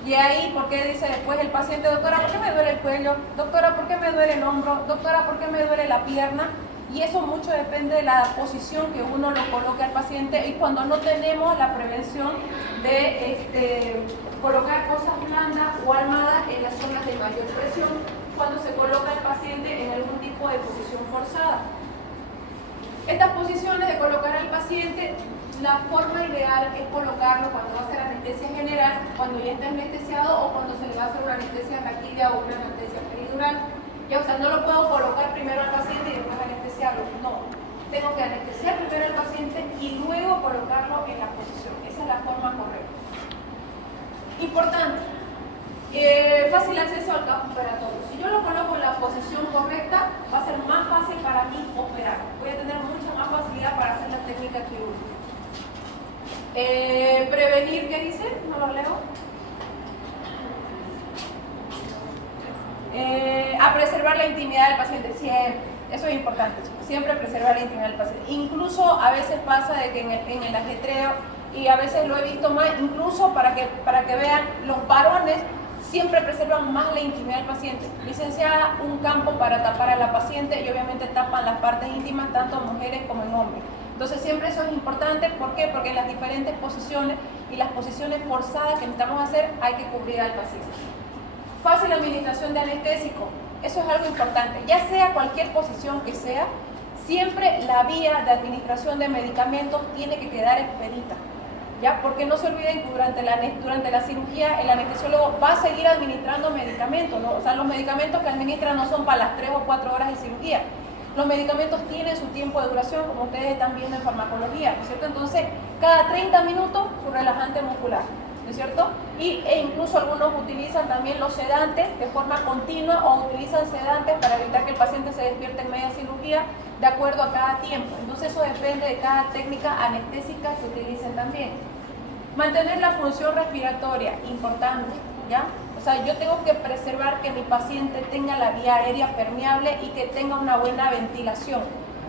Y ahí, ¿por qué dice después el paciente, doctora, ¿por qué me duele el cuello? Doctora, ¿por qué me duele el hombro? Doctora, ¿por qué me duele la pierna? Y eso mucho depende de la posición que uno lo coloque al paciente y cuando no tenemos la prevención de colocar cosas blandas o armadas en las zonas de mayor presión cuando se coloca el paciente en algún tipo de posición forzada. Estas posiciones de colocar al paciente, la forma ideal es colocarlo cuando va a hacer anestesia general, cuando ya está anestesiado o cuando se le va a hacer una anestesia raquídea o una anestesia peridural. Ya, o sea, no lo puedo colocar primero al paciente y después anestesiarlo. No, tengo que anestesiar primero al paciente y luego colocarlo en la posición. Esa es la forma correcta. Importante, fácil acceso al campo operatorio. Si yo lo coloco en la posición correcta, va a ser más fácil para mí operar. Voy a tener mucha más facilidad para hacer la técnica quirúrgica. Prevenir, ¿qué dice? No lo leo. A preservar la intimidad del paciente, siempre, eso es importante, siempre preservar la intimidad del paciente. Incluso a veces pasa de que en el ajetreo, y a veces lo he visto más, incluso para que vean, los varones siempre preservan más la intimidad del paciente. Licenciada, un campo para tapar a la paciente y obviamente tapan las partes íntimas tanto en mujeres como en hombres. Entonces siempre eso es importante, ¿por qué? Porque en las diferentes posiciones y las posiciones forzadas que necesitamos hacer hay que cubrir al paciente. Fácil administración de anestésico, eso es algo importante. Ya sea cualquier posición que sea, siempre la vía de administración de medicamentos tiene que quedar expedita. ¿Ya? Porque no se olviden que durante la cirugía el anestesiólogo va a seguir administrando medicamentos, ¿no? O sea, los medicamentos que administran no son para las 3 o 4 horas de cirugía. Los medicamentos tienen su tiempo de duración, como ustedes están viendo en farmacología, ¿no es cierto? Entonces, cada 30 minutos su relajante muscular, ¿no es cierto? E incluso algunos utilizan también los sedantes de forma continua o utilizan sedantes para evitar que el paciente se despierte en media cirugía de acuerdo a cada tiempo. Entonces eso depende de cada técnica anestésica que utilicen también. Mantener la función respiratoria, importante, ¿ya? O sea, yo tengo que preservar que mi paciente tenga la vía aérea permeable y que tenga una buena ventilación.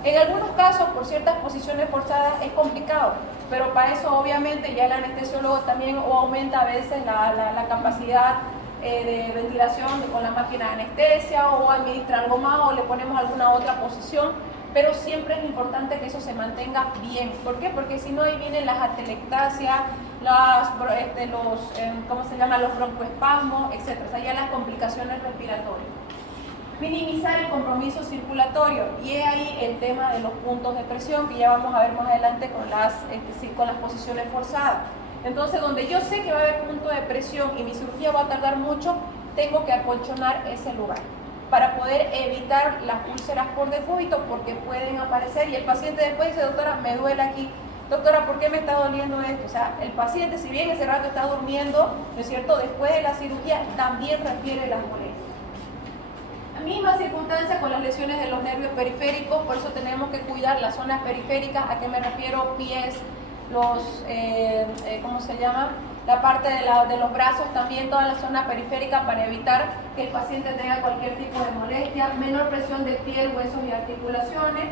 En algunos casos, por ciertas posiciones forzadas, es complicado, pero para eso obviamente ya el anestesiólogo también o aumenta a veces la capacidad de ventilación con la máquina de anestesia o administra algo más o le ponemos alguna otra posición, pero siempre es importante que eso se mantenga bien. ¿Por qué? Porque si no ahí vienen las atelectasias, los broncoespasmos, etc. O sea, ya las complicaciones respiratorias. Minimizar el compromiso circulatorio y es ahí el tema de los puntos de presión que ya vamos a ver más adelante con las posiciones forzadas. Entonces, donde yo sé que va a haber punto de presión y mi cirugía va a tardar mucho, tengo que acolchonar ese lugar para poder evitar las úlceras por decúbito porque pueden aparecer y el paciente después dice, doctora, me duele aquí. Doctora, ¿por qué me está doliendo esto? O sea, el paciente, si bien ese rato está durmiendo, ¿no es cierto? Después de la cirugía también refiere las molestias. Misma circunstancia con las lesiones de los nervios periféricos, por eso tenemos que cuidar las zonas periféricas. ¿A qué me refiero? Pies, los, ¿cómo se llama? La parte de los brazos también, toda la zona periférica, para evitar que el paciente tenga cualquier tipo de molestia. Menor presión de piel, huesos y articulaciones.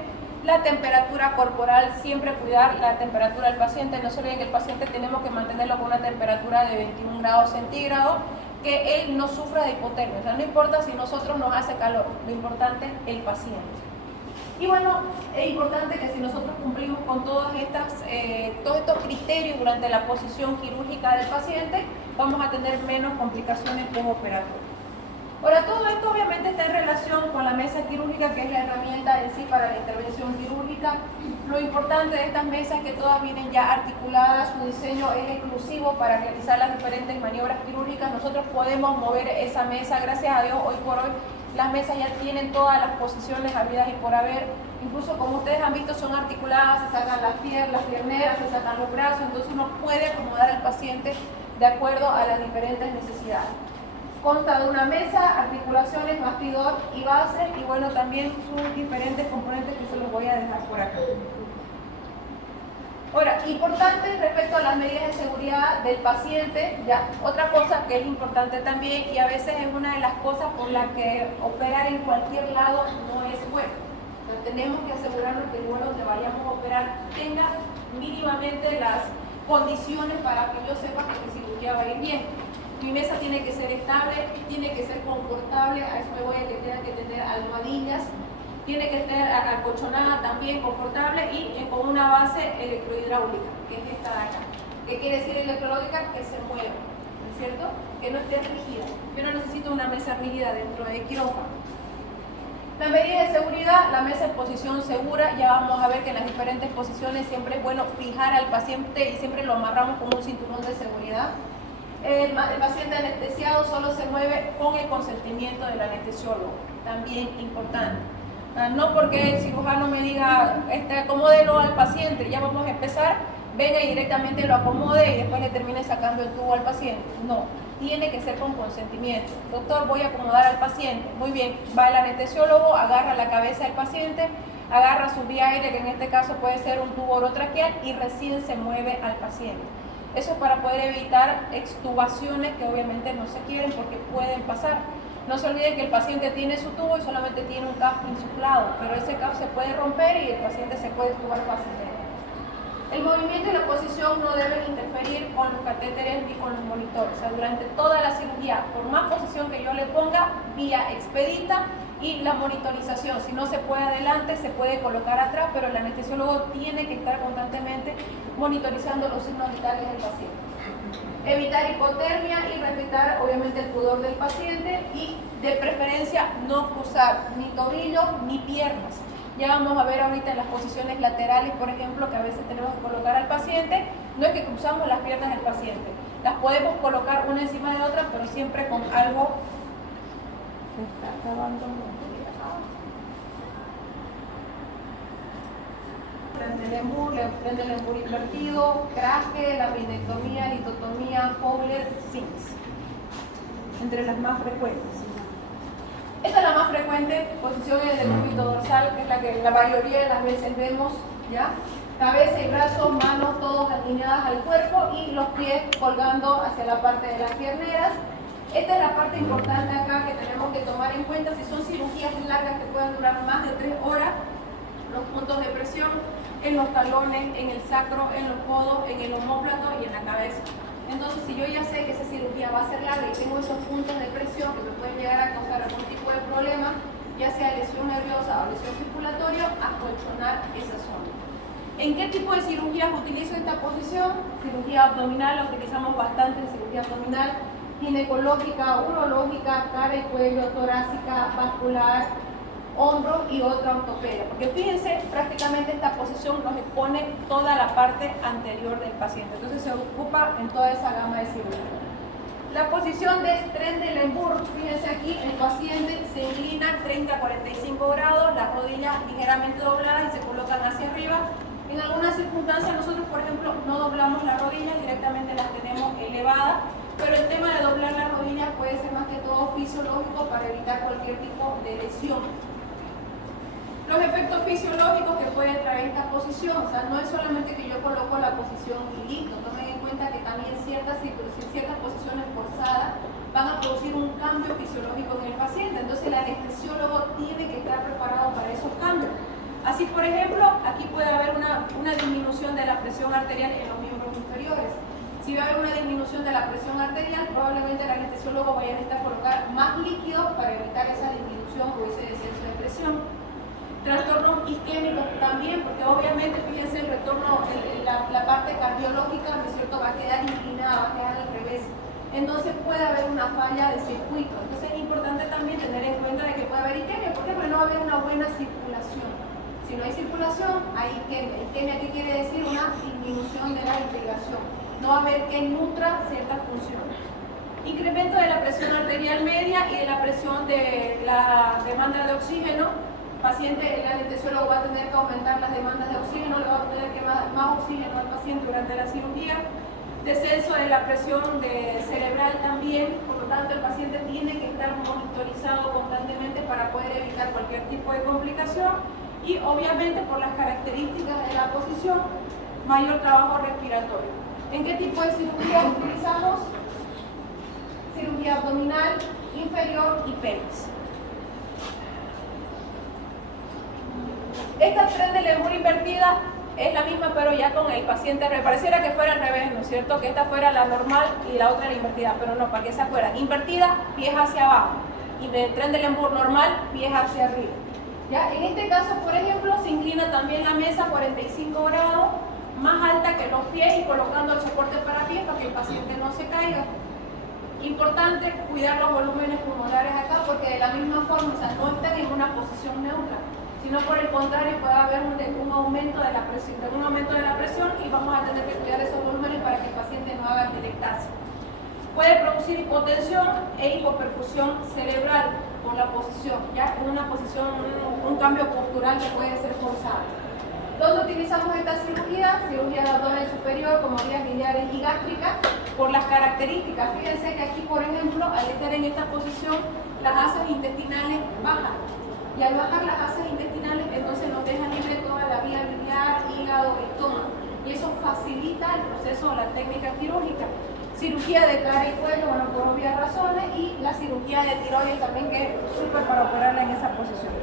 La temperatura corporal, siempre cuidar la temperatura del paciente. No se olviden que el paciente tenemos que mantenerlo con una temperatura de 21 grados centígrados, que él no sufra de hipotermia. O sea, no importa si nosotros nos hace calor, lo importante es el paciente. Y bueno, es importante que si nosotros cumplimos con todos estos criterios durante la posición quirúrgica del paciente, vamos a tener menos complicaciones postoperatorias. Ahora, todo esto obviamente está en relación con la mesa quirúrgica, que es la herramienta en sí para la intervención quirúrgica. Lo importante de estas mesas es que todas vienen ya articuladas, su diseño es exclusivo para realizar las diferentes maniobras quirúrgicas. Nosotros podemos mover esa mesa, gracias a Dios, hoy por hoy las mesas ya tienen todas las posiciones habidas y por haber. Incluso, como ustedes han visto, son articuladas, se sacan las pierneras, se sacan los brazos, entonces uno puede acomodar al paciente de acuerdo a las diferentes necesidades. Consta de una mesa, articulaciones, bastidor y base, y bueno, también sus diferentes componentes que se los voy a dejar por acá. Ahora, importante respecto a las medidas de seguridad del paciente, ya, otra cosa que es importante también, y a veces es una de las cosas por las que operar en cualquier lado no es bueno. Entonces, tenemos que asegurarnos que el lugar donde vayamos a operar tenga mínimamente las condiciones para que yo sepa que mi cirugía va a ir bien. Mi mesa tiene que ser estable, tiene que ser confortable, a eso me voy a que tenga que tener almohadillas, tiene que estar acolchonada también, confortable y con una base electrohidráulica, que es esta de acá. ¿Qué quiere decir electrohidráulica? Que se mueva, ¿no es cierto? Que no esté rígida. Yo no necesito una mesa rígida dentro de quirófano. La medida de seguridad, la mesa en posición segura, ya vamos a ver que en las diferentes posiciones siempre es bueno fijar al paciente y siempre lo amarramos con un cinturón de seguridad. El paciente anestesiado solo se mueve con el consentimiento del anestesiólogo, también importante. No porque el cirujano me diga, acomódelo al paciente, ya vamos a empezar, venga y directamente lo acomode y después le termine sacando el tubo al paciente. No, tiene que ser con consentimiento. Doctor, voy a acomodar al paciente. Muy bien, va el anestesiólogo, agarra la cabeza del paciente, agarra su vía aérea, que en este caso puede ser un tubo orotraqueal, y recién se mueve al paciente. Eso es para poder evitar extubaciones que obviamente no se quieren porque pueden pasar. No se olviden que el paciente tiene su tubo y solamente tiene un CAF insuflado, pero ese CAF se puede romper y el paciente se puede extubar fácilmente. El movimiento y la posición no deben interferir con los catéteres ni con los monitores. O sea, durante toda la cirugía, por más posición que yo le ponga, vía expedita, y la monitorización, si no se puede adelante, se puede colocar atrás, pero el anestesiólogo tiene que estar constantemente monitorizando los signos vitales del paciente. Evitar hipotermia y respetar obviamente el pudor del paciente, y de preferencia no cruzar ni tobillos ni piernas. Ya vamos a ver ahorita en las posiciones laterales, por ejemplo, que a veces tenemos que colocar al paciente, no es que cruzamos las piernas del paciente, las podemos colocar una encima de otra, pero siempre con algo. Se está acabando. Prende el embur invertido, craque, laminectomía, litotomía, Fowler, Sims, entre las más frecuentes. Esta es la más frecuente, posición en el decúbito dorsal, que es la que la mayoría de las veces vemos, ¿ya? Cabeza y brazos, manos todos alineadas al cuerpo y los pies colgando hacia la parte de las pierneras. Esta es la parte importante acá que tenemos que tomar en cuenta. Si son cirugías largas que pueden durar más de 3 horas, los puntos de presión en los talones, en el sacro, en los codos, en el omóplato y en la cabeza. Entonces, si yo ya sé que esa cirugía va a ser larga y tengo esos puntos de presión que me pueden llegar a causar algún tipo de problema, ya sea lesión nerviosa o lesión circulatoria, acolchonar esa zona. ¿En qué tipo de cirugías utilizo esta posición? Cirugía abdominal, la utilizamos bastante en cirugía abdominal, ginecológica, urológica, cara y cuello, torácica, vascular, hombro y otra ortopedia. Porque fíjense, prácticamente esta posición nos expone toda la parte anterior del paciente. Entonces se ocupa en toda esa gama de cirugía. La posición de Trendelenburg, fíjense aquí, el paciente se inclina 30 a 45 grados, las rodillas ligeramente dobladas y se colocan hacia arriba. En algunas circunstancias nosotros, por ejemplo, no doblamos las rodillas, directamente las tenemos elevadas, pero el tema de doblar las rodillas puede ser más que todo todo fisiológico para evitar cualquier tipo de lesión. Los efectos fisiológicos que puede traer esta posición, o sea, no es solamente que yo coloco la posición y listo, tomen en cuenta que también ciertas posiciones forzadas van a producir un cambio fisiológico en el paciente, entonces el anestesiólogo tiene que estar preparado para esos cambios. Así, por ejemplo, aquí puede haber una disminución de la presión arterial en los miembros inferiores. Si va a haber una disminución de la presión arterial, probablemente el anestesiólogo vaya a necesitar colocar más líquidos para evitar esa disminución o ese descenso de presión. Trastornos isquémicos también, porque obviamente, fíjense, el retorno, la parte cardiológica, ¿no es cierto?, va a quedar inclinada, va a quedar al revés. Entonces puede haber una falla de circuito. Entonces es importante también tener en cuenta de que puede haber isquemia, porque no va a haber una buena circulación. Si no hay circulación, hay isquemia. Isquemia, ¿qué quiere decir? Una disminución de la irrigación. No va a haber que nutra ciertas funciones. Incremento de la presión arterial media y de la presión de la demanda de oxígeno. El anestesiólogo va a tener que aumentar las demandas de oxígeno, le va a tener que dar más oxígeno al paciente durante la cirugía. Descenso de la presión cerebral también, por lo tanto el paciente tiene que estar monitorizado constantemente para poder evitar cualquier tipo de complicación y obviamente por las características de la posición, mayor trabajo respiratorio. ¿En qué tipo de cirugía utilizamos? Cirugía abdominal, inferior y pelvis. Esta tren de Lemur invertida es la misma, pero ya con el paciente, pareciera que fuera al revés, ¿no es cierto? Que esta fuera la normal y la otra la invertida, pero no, para que se acuerdan. Invertida, pies hacia abajo, y el tren de Lemur normal, pies hacia arriba. ¿Ya? En este caso, por ejemplo, se inclina también la mesa 45 grados, más alta que los pies y colocando el soporte para pies para que el paciente no se caiga. Importante cuidar los volúmenes pulmonares acá, porque de la misma forma, o sea, no están en una posición neutra, sino por el contrario puede haber un aumento de la presión y vamos a tener que cuidar esos volúmenes para que el paciente no haga atelectasia. Puede producir hipotensión e hipoperfusión cerebral por la posición, ya en una posición, un cambio postural que puede ser forzado. ¿Dónde utilizamos esta cirugía? Cirugía de abdomen superior, como vías biliares y gástricas, por las características. Fíjense que aquí, por ejemplo, al estar en esta posición, las asas intestinales bajan. Y al bajar las asas intestinales, entonces nos deja libre toda la vía biliar, hígado, estómago. Y eso facilita el proceso de la técnica quirúrgica. Cirugía de cara y cuello, bueno, por obvias razones, y la cirugía de tiroides también, que es súper para operarla en esa posición.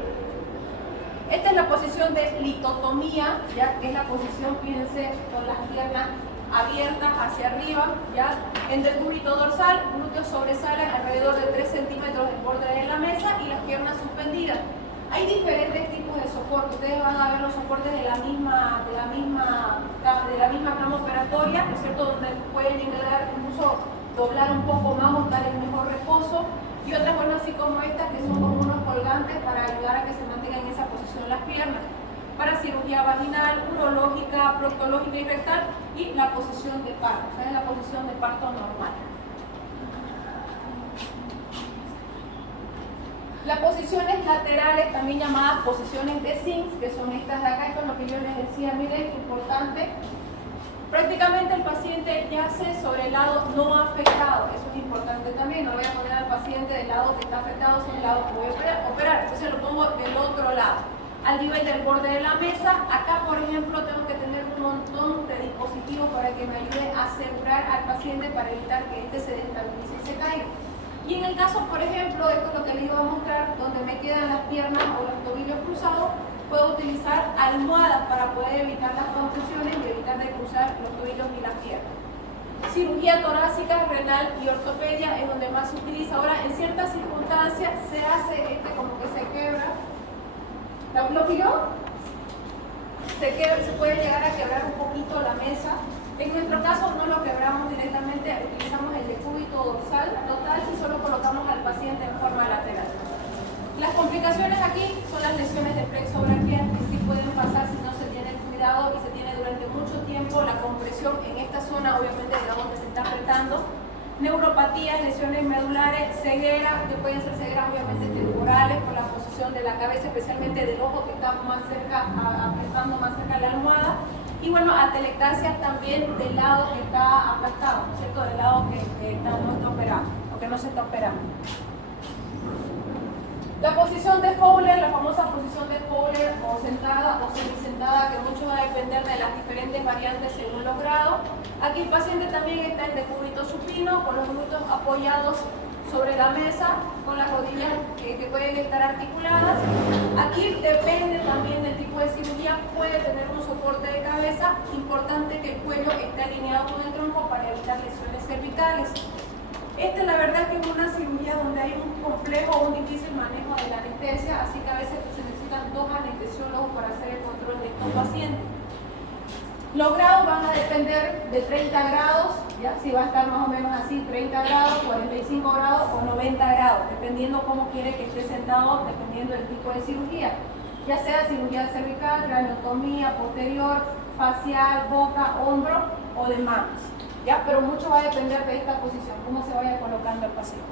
Esta es la posición de litotomía, ya que es la posición, fíjense, con las piernas abiertas hacia arriba, ya en decúbito dorsal, glúteos sobresalen alrededor de 3 centímetros del borde de la mesa y las piernas suspendidas. Hay diferentes tipos de soporte. Ustedes van a ver los soportes de la misma cama operatoria, ¿no es cierto?, donde pueden llegar incluso doblar un poco más o estar en mejor reposo, y otras, bueno, así como estas, que son como unos colgantes para ayudar a que se mantengan en esa posición las piernas. Para cirugía vaginal, urológica, proctológica y rectal, y la posición de parto, o sea, es la posición de parto normal. Las posiciones laterales, también llamadas posiciones de Sims, que son estas de acá, y con lo que yo les decía, miren, importante, prácticamente el paciente yace sobre el lado no afectado, eso es importante también, no voy a poner al paciente del lado que está afectado sobre el lado que voy a operar, entonces lo pongo del otro lado, al nivel del borde de la mesa. Acá, por ejemplo, tengo que tener un montón de dispositivos para que me ayude a asegurar al paciente para evitar que este se desestabilice y se caiga. Y en el caso, por ejemplo, esto es lo que les iba a mostrar, donde me quedan las piernas o los tobillos cruzados, puedo utilizar almohadas para poder evitar las contusiones y evitar de cruzar los tobillos y las piernas. Cirugía torácica, renal y ortopedia es donde más se utiliza. Ahora, en ciertas circunstancias se hace como que se quebra. ¿Lo pilló? Se puede llegar a quebrar un poquito la mesa. En nuestro caso no lo quebramos directamente, utilizamos el decúbito dorsal total y solo colocamos al paciente en forma lateral. Las complicaciones aquí son las lesiones de plexo braquial, que sí pueden pasar si no se tiene cuidado y se tiene durante mucho tiempo la compresión en esta zona, obviamente de donde se está apretando. Neuropatías, lesiones medulares, ceguera, que pueden ser cegueras obviamente temporales por la posición de la cabeza, especialmente del ojo que está más cerca, apretando más cerca de la almohada. Y bueno, atelectasias también del lado que está aplastado, ¿cierto? Del lado que no está operado o que no se está operando. La posición de Fowler, la famosa posición de Fowler, o sentada o semisentada, que mucho va a depender de las diferentes variantes según los grados. Aquí el paciente también está en decúbito supino, con los glúteos apoyados sobre la mesa, con las rodillas que pueden estar articuladas. Aquí depende también del tipo de cirugía, puede tener un soporte de cabeza. Importante que el cuello esté alineado con el tronco para evitar lesiones cervicales. Esta, la verdad, es que es una cirugía donde hay un complejo o un difícil manejo de la anestesia, así que a veces se necesitan 2 anestesiólogos para hacer el control de estos pacientes. Los grados van a depender de 30 grados, ¿ya? Si va a estar más o menos así, 30 grados, 45 grados o 90 grados, dependiendo cómo quiere que esté sentado, dependiendo del tipo de cirugía. Ya sea cirugía cervical, craniotomía, posterior, facial, boca, hombro o de manos. ¿Ya? Pero mucho va a depender de esta posición, cómo se vaya colocando el paciente.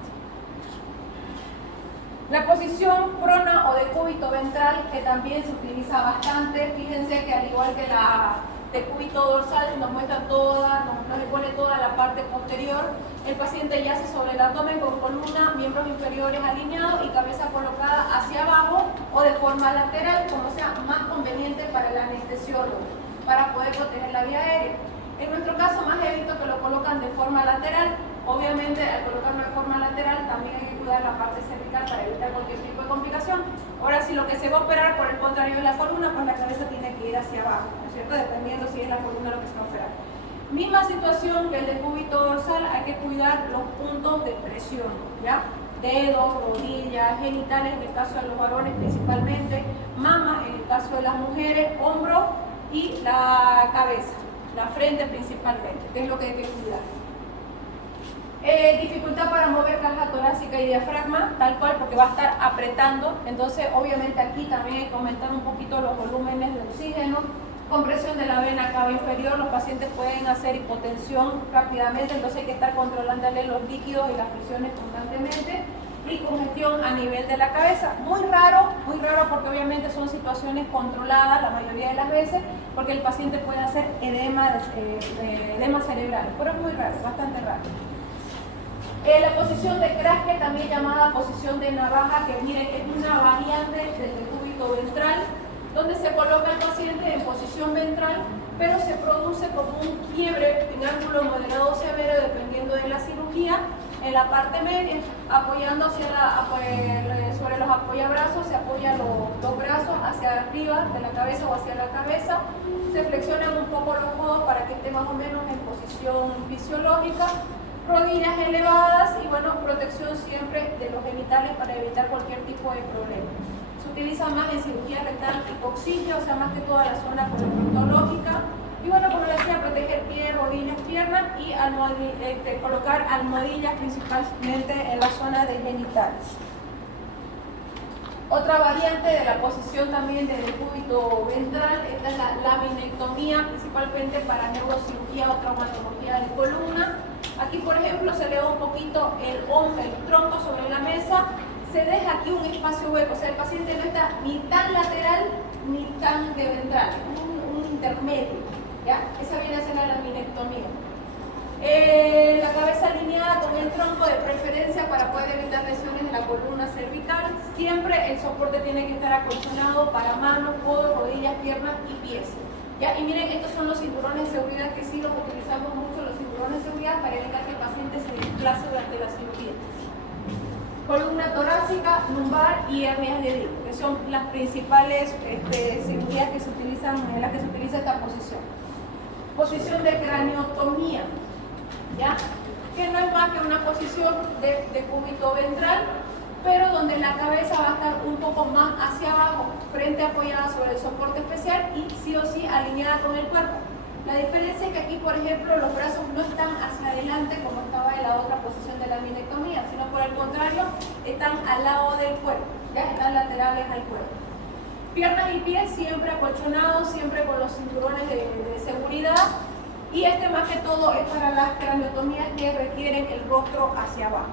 La posición prona o decúbito ventral, que también se utiliza bastante. Fíjense que al igual que la decúbito dorsal, nos muestra nos expone toda la parte posterior. El paciente yace sobre el abdomen con columna, miembros inferiores alineados y cabeza colocada hacia abajo o de forma lateral, como sea más conveniente para el anestesiólogo, para poder proteger la vía aérea. En nuestro caso, más he visto que lo colocan de forma lateral. Obviamente, al colocarlo de forma lateral, también hay que cuidar la parte cervical para evitar cualquier tipo de complicación. Ahora, si lo que se va a operar por el contrario es la columna, pues la cabeza tiene que ir hacia abajo, ¿no es cierto? Dependiendo si es la columna lo que se va a operar. Misma situación que el decúbito dorsal, hay que cuidar los puntos de presión, ¿ya? Dedos, rodillas, genitales en el caso de los varones principalmente, mama en el caso de las mujeres, hombro y la cabeza. La frente principalmente, que es lo que hay que cuidar. Dificultad para mover caja torácica y diafragma, tal cual, porque va a estar apretando. Entonces, obviamente aquí también hay que aumentar un poquito los volúmenes de oxígeno. Compresión de la vena cava inferior, los pacientes pueden hacer hipotensión rápidamente, entonces hay que estar controlándole los líquidos y las presiones constantemente. Y congestión a nivel de la cabeza. Muy raro porque obviamente son situaciones controladas la mayoría de las veces, porque el paciente puede hacer edema cerebral, pero es muy raro, bastante raro. La posición de Kraske, también llamada posición de navaja, que miren es una variante del decúbito ventral, donde se coloca el paciente en posición ventral, pero se produce como un quiebre en ángulo moderado o severo dependiendo de la cirugía. En la parte media, apoyando sobre los apoyabrazos, se apoyan los brazos hacia arriba de la cabeza o hacia la cabeza. Se flexionan un poco los codos para que esté más o menos en posición fisiológica. Rodillas elevadas y bueno, protección siempre de los genitales para evitar cualquier tipo de problema. Se utiliza más en cirugía rectal hipoxia, o sea, más que toda la zona proctológica. Y bueno, como decía, proteger pies, rodillas, piernas y colocar almohadillas principalmente en la zona de genitales. Otra variante de la posición también del decúbito ventral, esta es la laminectomía, principalmente para neurocirugía o traumatología de columna. Aquí, por ejemplo, se eleva un poquito el tronco sobre la mesa, se deja aquí un espacio hueco, o sea, el paciente no está ni tan lateral ni tan de ventral, un intermedio. ¿Ya? Esa viene a ser la laminectomía. La cabeza alineada con el tronco de preferencia para poder evitar lesiones de la columna cervical. Siempre el soporte tiene que estar acolchonado para manos, codos, rodillas, piernas y pies. ¿Ya? Y miren, estos son los cinturones de seguridad que sí los utilizamos mucho, los cinturones de seguridad para evitar que el paciente se desplace durante la cirugía. Columna torácica, lumbar y hernias de disco, que son las principales cirugías que se utilizan, en las que se utiliza esta posición. Posición de craniotomía, ¿ya? Que no es más que una posición de decúbito ventral, pero donde la cabeza va a estar un poco más hacia abajo, frente apoyada sobre el soporte especial y sí o sí alineada con el cuerpo. La diferencia es que aquí, por ejemplo, los brazos no están hacia adelante como estaba en la otra posición de la laminectomía, sino por el contrario, están al lado del cuerpo, ya están laterales al cuerpo. Piernas y pies siempre acolchonados, siempre con los cinturones de seguridad. Y más que todo es para las craniotomías que requieren el rostro hacia abajo.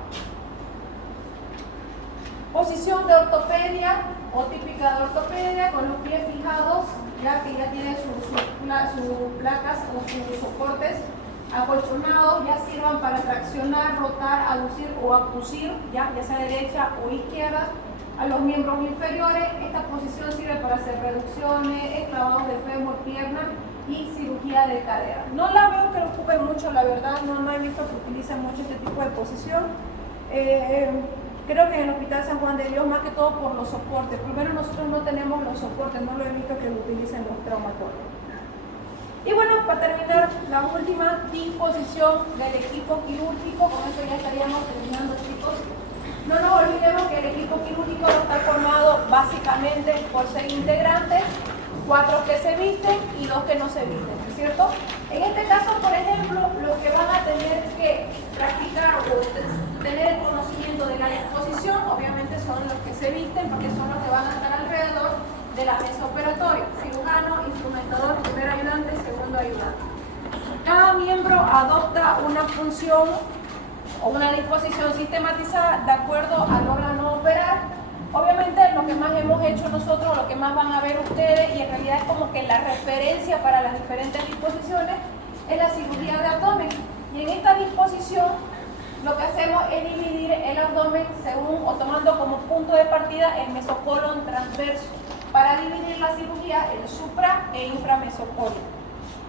Posición de ortopedia o típica de ortopedia, con los pies fijados, ya que ya tiene sus placas o sus soportes acolchonados, ya sirvan para traccionar, rotar, aducir o abducir, ya sea derecha o izquierda. a los miembros inferiores. Esta posición sirve para hacer reducciones, esclavados de fémur, pierna y cirugía de cadera. No la veo que lo ocupe mucho, la verdad, no he visto que utilicen mucho este tipo de posición. Creo que en el Hospital San Juan de Dios, más que todo por los soportes. Primero, nosotros no tenemos los soportes, no lo he visto que lo utilicen los traumatólogos. Y bueno, para terminar, la última disposición del equipo quirúrgico. Con eso ya estaríamos terminando, chicos. No nos olvidemos que el equipo quirúrgico está formado básicamente por 6 integrantes, 4 que se visten y 2 que no se visten, ¿cierto? En este caso, por ejemplo, los que van a tener que practicar o tener el conocimiento de la disposición, obviamente son los que se visten, porque son los que van a estar alrededor de la mesa operatoria: cirujano, instrumentador, primer ayudante, segundo ayudante. Cada miembro adopta una función o una disposición sistematizada de acuerdo al órgano a operar. Obviamente lo que más hemos hecho nosotros, lo que más van a ver ustedes, y en realidad es como que la referencia para las diferentes disposiciones, es la cirugía de abdomen. Y en esta disposición lo que hacemos es dividir el abdomen según o tomando como punto de partida el mesocolon transverso, para dividir la cirugía en supra e inframesocólico.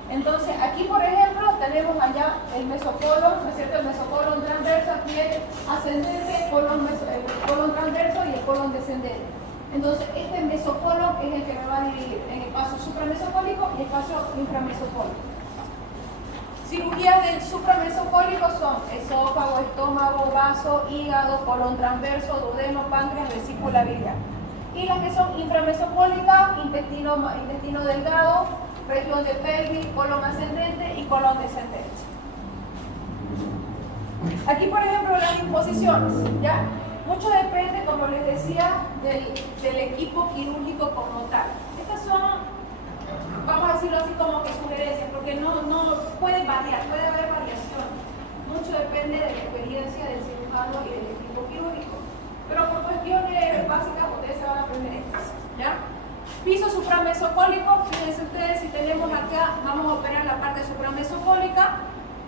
Entonces, aquí por ejemplo tenemos allá el mesocolon, ¿no es cierto? El mesocolon transverso, aquí el ascendente, el colon transverso y el colon descendente. Entonces, este mesocolon es el que me va a dividir en el paso supramesocólico y el paso inframesocólico. Cirugías del supramesocólico son esófago, estómago, vaso, hígado, colon transverso, duodeno, páncreas, vesícula biliar. Y las que son inframesocólicas, intestino delgado, región de pelvis, colon ascendente y colon descendente. Aquí, por ejemplo, las disposiciones, ¿ya? Mucho depende, como les decía, del equipo quirúrgico como tal. Estas son, vamos a decirlo así, como que sugerencias, porque no puede variar, puede haber variación. Mucho depende de la experiencia del cirujano y del equipo quirúrgico. Pero por cuestiones básicas, ustedes se van a aprender estas, ¿ya? Piso supramesocólico, fíjense ustedes, si tenemos acá, vamos a operar la parte supramesocólica,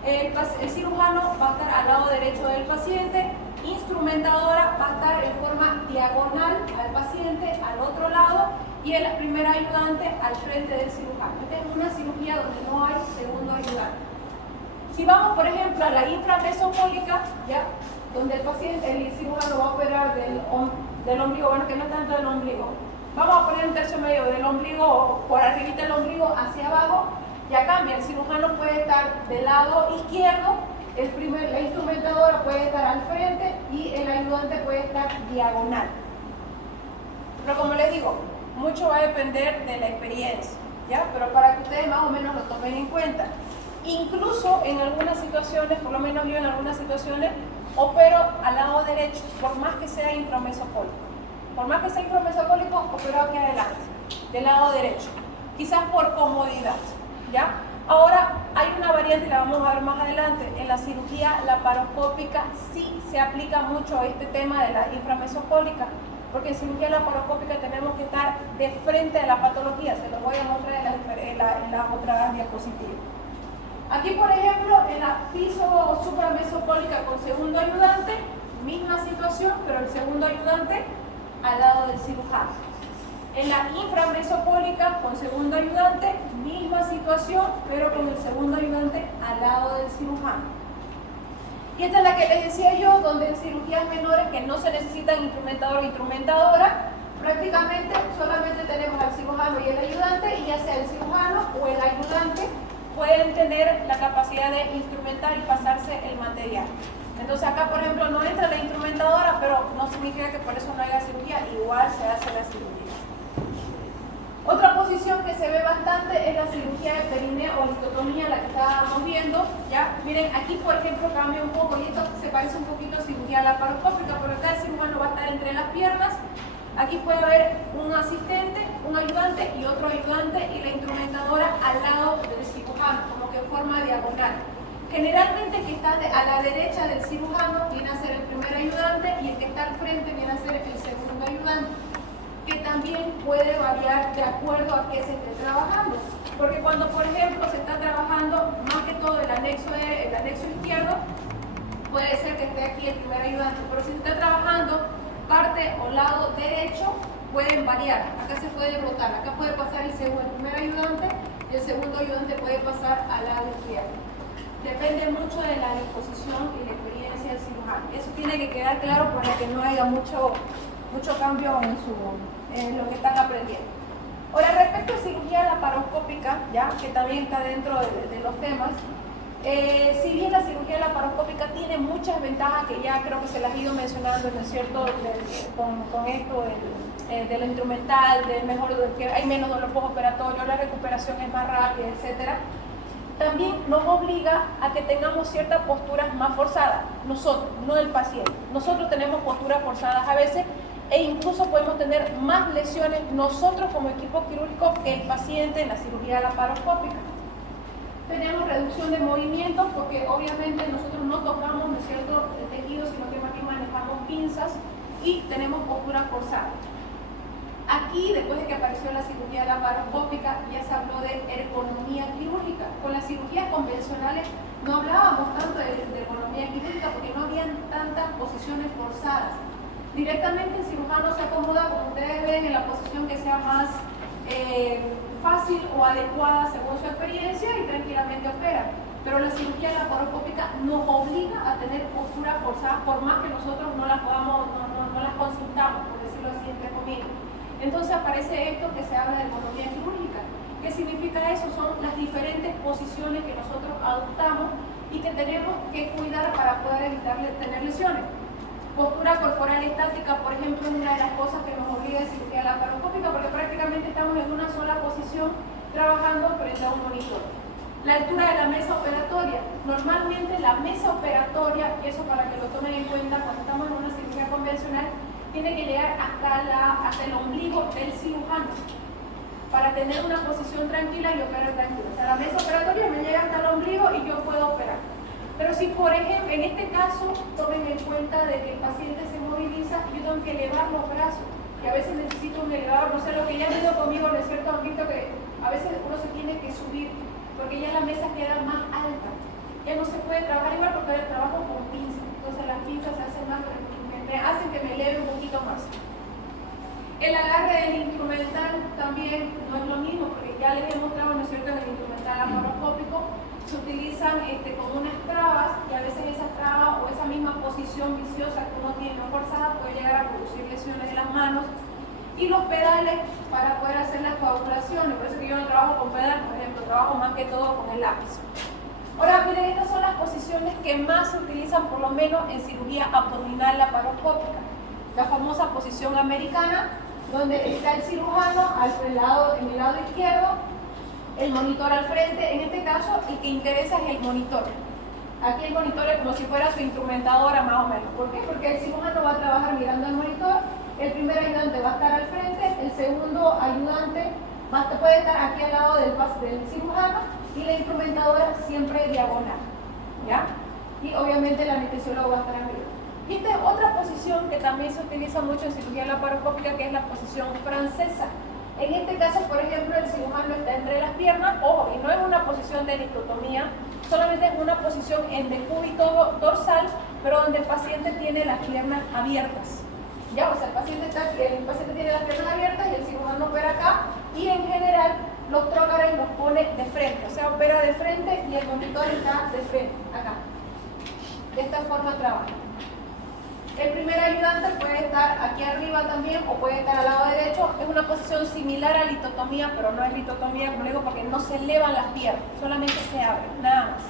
el cirujano va a estar al lado derecho del paciente, instrumentadora va a estar en forma diagonal al paciente, al otro lado, y el primer ayudante al frente del cirujano. Esta es una cirugía donde no hay segundo ayudante. Si vamos, por ejemplo, a la inframesocólica, ¿ya? Donde el cirujano va a operar del ombligo, bueno, que no tanto del ombligo. Vamos a poner un tercio medio del ombligo, por arribita del ombligo hacia abajo, ya cambia. El cirujano puede estar del lado izquierdo, la instrumentadora puede estar al frente y el ayudante puede estar diagonal. Pero como les digo, mucho va a depender de la experiencia, ¿ya? Pero para que ustedes más o menos lo tomen en cuenta. Incluso en algunas situaciones, por lo menos yo en algunas situaciones, opero al lado derecho, por más que sea inframesocólico. Por más que sea inframesocólico, opero aquí adelante, del lado derecho, quizás por comodidad, ¿ya? Ahora, hay una variante, la vamos a ver más adelante. En la cirugía laparoscópica sí se aplica mucho este tema de la inframesocólica, porque en cirugía laparoscópica tenemos que estar de frente a la patología. Se los voy a mostrar en las otras diapositivas. Aquí, por ejemplo, en la piso supramesocólica con segundo ayudante, misma situación, pero el segundo ayudante al lado del cirujano. En la inframesocólica con segundo ayudante, misma situación, pero con el segundo ayudante al lado del cirujano. Y esta es la que les decía yo, donde en cirugías menores que no se necesitan instrumentador o instrumentadora, prácticamente solamente tenemos al cirujano y el ayudante, y ya sea el cirujano o el ayudante pueden tener la capacidad de instrumentar y pasarse el material. Entonces acá, por ejemplo, no entra la instrumentadora, pero no significa que por eso no haya cirugía, igual se hace la cirugía. Otra posición que se ve bastante es la cirugía de perineo o listotomía, la que estábamos viendo, ¿ya? Miren, aquí por ejemplo cambia un poco, y esto se parece un poquito a cirugía laparoscópica, pero acá el cirujano va a estar entre las piernas. Aquí puede haber un asistente, un ayudante y otro ayudante, y la instrumentadora al lado del cirujano, como que en forma diagonal. Generalmente el que está a la derecha del cirujano viene a ser el primer ayudante, y el que está al frente viene a ser el segundo ayudante, que también puede variar de acuerdo a qué se esté trabajando. Porque cuando, por ejemplo, se está trabajando más que todo el anexo izquierdo, puede ser que esté aquí el primer ayudante, pero si se está trabajando parte o lado derecho pueden variar. Acá se puede rotar, acá puede pasar el primer ayudante y el segundo ayudante puede pasar al lado izquierdo. Depende mucho de la disposición y la experiencia del cirujano. Eso tiene que quedar claro para que no haya mucho cambio en lo que están aprendiendo. Ahora, respecto a cirugía laparoscópica, ya que también está dentro de los temas, si bien la cirugía laparoscópica tiene muchas ventajas que ya creo que se las he ido mencionando, ¿no es cierto?, con esto de lo instrumental, que hay menos dolor postoperatorio, la recuperación es más rápida, etc. También nos obliga a que tengamos ciertas posturas más forzadas, nosotros, no el paciente. Nosotros tenemos posturas forzadas a veces e incluso podemos tener más lesiones nosotros como equipo quirúrgico que el paciente en la cirugía laparoscópica. Tenemos reducción de movimientos porque obviamente nosotros no tocamos, ¿no es cierto?, el tejido, sino que más bien manejamos pinzas y tenemos postura forzada. Aquí, después de que apareció la cirugía laparoscópica, ya se habló de ergonomía quirúrgica. Con las cirugías convencionales no hablábamos tanto de ergonomía quirúrgica porque no habían tantas posiciones forzadas. Directamente el cirujano se acomoda, como ustedes ven, en la posición que sea más fácil o adecuada según su experiencia y tranquilamente opera. Pero la cirugía laparoscópica nos obliga a tener postura forzada por más que nosotros no las consultamos, por decirlo así, entre comillas. Entonces aparece esto que se habla de ergonomía quirúrgica. ¿Qué significa eso? Son las diferentes posiciones que nosotros adoptamos y que tenemos que cuidar para poder evitar tener lesiones. Postura corporal estática, por ejemplo, es una de las cosas que nos obliga a cirugía laparoscópica porque prácticamente estamos en una sola posición trabajando frente a un monitor. La altura de la mesa operatoria. Normalmente la mesa operatoria, y eso para que lo tomen en cuenta cuando estamos en una cirugía convencional, tiene que llegar hasta el ombligo del cirujano para tener una posición tranquila y operar tranquilo. O sea, la mesa operatoria me llega hasta el ombligo y yo puedo operar. Pero si, por ejemplo, en este caso, tomen en cuenta de que el paciente se moviliza, yo tengo que elevar los brazos. Y a veces necesito un elevador, no sé, lo que ya han ido conmigo, ¿no es cierto? Han visto que a veces uno se tiene que subir porque ya la mesa queda más alta. Ya no se puede trabajar igual porque ahora trabajo con pinzas. Entonces las pinzas se hacen más, me hacen que me eleve un poquito más. El agarre del instrumental también no es lo mismo, porque ya les he mostrado, ¿no es cierto?, en el instrumental laparoscópico se utilizan como unas trabas y a veces esas trabas o esa misma posición viciosa que uno tiene no forzada puede llegar a producir lesiones de las manos. Y los pedales para poder hacer las coagulaciones, por eso que yo no trabajo con pedal, por ejemplo, trabajo más que todo con el lápiz. Ahora miren, estas son las posiciones que más se utilizan por lo menos en cirugía abdominal laparoscópica. La famosa posición americana, donde está el cirujano en el lado izquierdo, el monitor al frente. En este caso, el que interesa es el monitor. Aquí el monitor es como si fuera su instrumentadora más o menos. ¿Por qué? Porque el cirujano va a trabajar mirando al monitor, el primer ayudante va a estar al frente, el segundo ayudante puede estar aquí al lado del cirujano y la instrumentadora siempre diagonal, ¿ya? Y obviamente el anestesiólogo va a estar arriba. Y esta es otra posición que también se utiliza mucho en cirugía laparoscópica, que es la posición francesa. En este caso, por ejemplo, el cirujano está entre las piernas, ojo, y no es una posición de listotomía, solamente es una posición en decúbito dorsal, pero donde el paciente tiene las piernas abiertas. Ya, o sea, el paciente tiene las piernas abiertas y el cirujano opera acá, y en general los trócares los pone de frente, o sea, opera de frente y el monitor está de frente, acá. De esta forma trabaja. El primer ayudante puede estar aquí arriba también o puede estar al lado derecho. Es una posición similar a litotomía, pero no es litotomía, como digo, porque no se elevan las piernas, solamente se abren, nada más.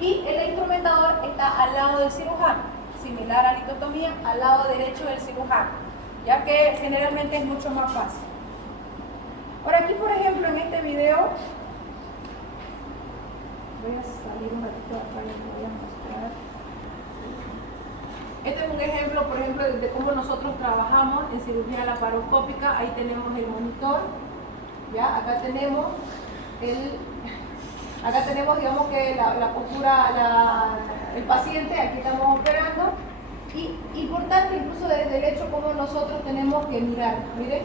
Y el instrumentador está al lado del cirujano, similar a litotomía, al lado derecho del cirujano, ya que generalmente es mucho más fácil. Por aquí, por ejemplo, en este video, voy a salir un ratito acá y les voy a mostrar. Este es un ejemplo, por ejemplo, de cómo nosotros trabajamos en cirugía laparoscópica. Ahí tenemos el monitor, ¿ya? Acá tenemos digamos que la postura, el paciente, aquí estamos operando. Y importante incluso desde el hecho cómo nosotros tenemos que mirar, miren.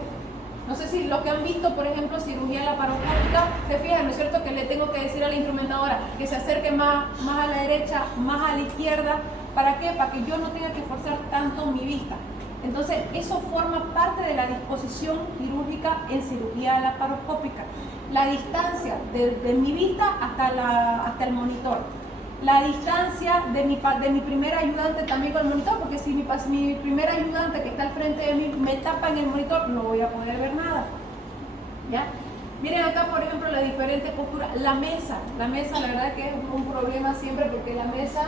No sé si los que han visto, por ejemplo, cirugía laparoscópica, se fijan, ¿no es cierto?, que le tengo que decir a la instrumentadora que se acerque más a la derecha, más a la izquierda, ¿para qué? Para que yo no tenga que forzar tanto mi vista. Entonces, eso forma parte de la disposición quirúrgica en cirugía laparoscópica. La distancia de mi vista hasta el monitor. La distancia de mi primer ayudante también con el monitor, porque si mi primer ayudante que está al frente de mí me tapa en el monitor, no voy a poder ver nada. ¿Ya? Miren acá, por ejemplo, la diferente postura. La mesa, la verdad que es un problema siempre, porque la mesa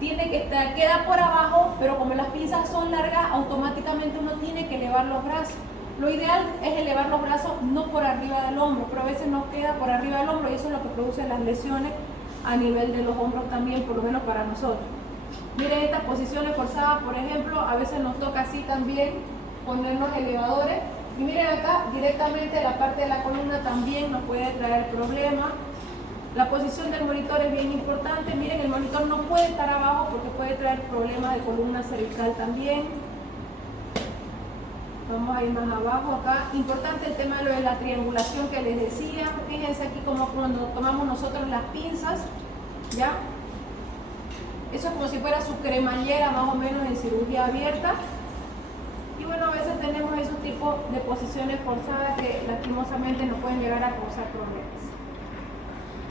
tiene que estar, queda por abajo, pero como las pinzas son largas, automáticamente uno tiene que elevar los brazos. Lo ideal es elevar los brazos no por arriba del hombro, pero a veces no queda por arriba del hombro y eso es lo que produce las lesiones a nivel de los hombros también, por lo menos para nosotros. Miren estas posiciones forzadas, por ejemplo, a veces nos toca así también ponernos elevadores. Y miren acá, directamente la parte de la columna también nos puede traer problemas. La posición del monitor es bien importante. Miren, el monitor no puede estar abajo porque puede traer problemas de columna cervical también. Vamos a ir más abajo acá. Importante el tema de lo de la triangulación que les decía. Fíjense aquí como cuando tomamos nosotros las pinzas, ¿ya? Eso es como si fuera su cremallera más o menos en cirugía abierta. Y bueno, a veces tenemos esos tipos de posiciones forzadas que lastimosamente nos pueden llegar a causar problemas.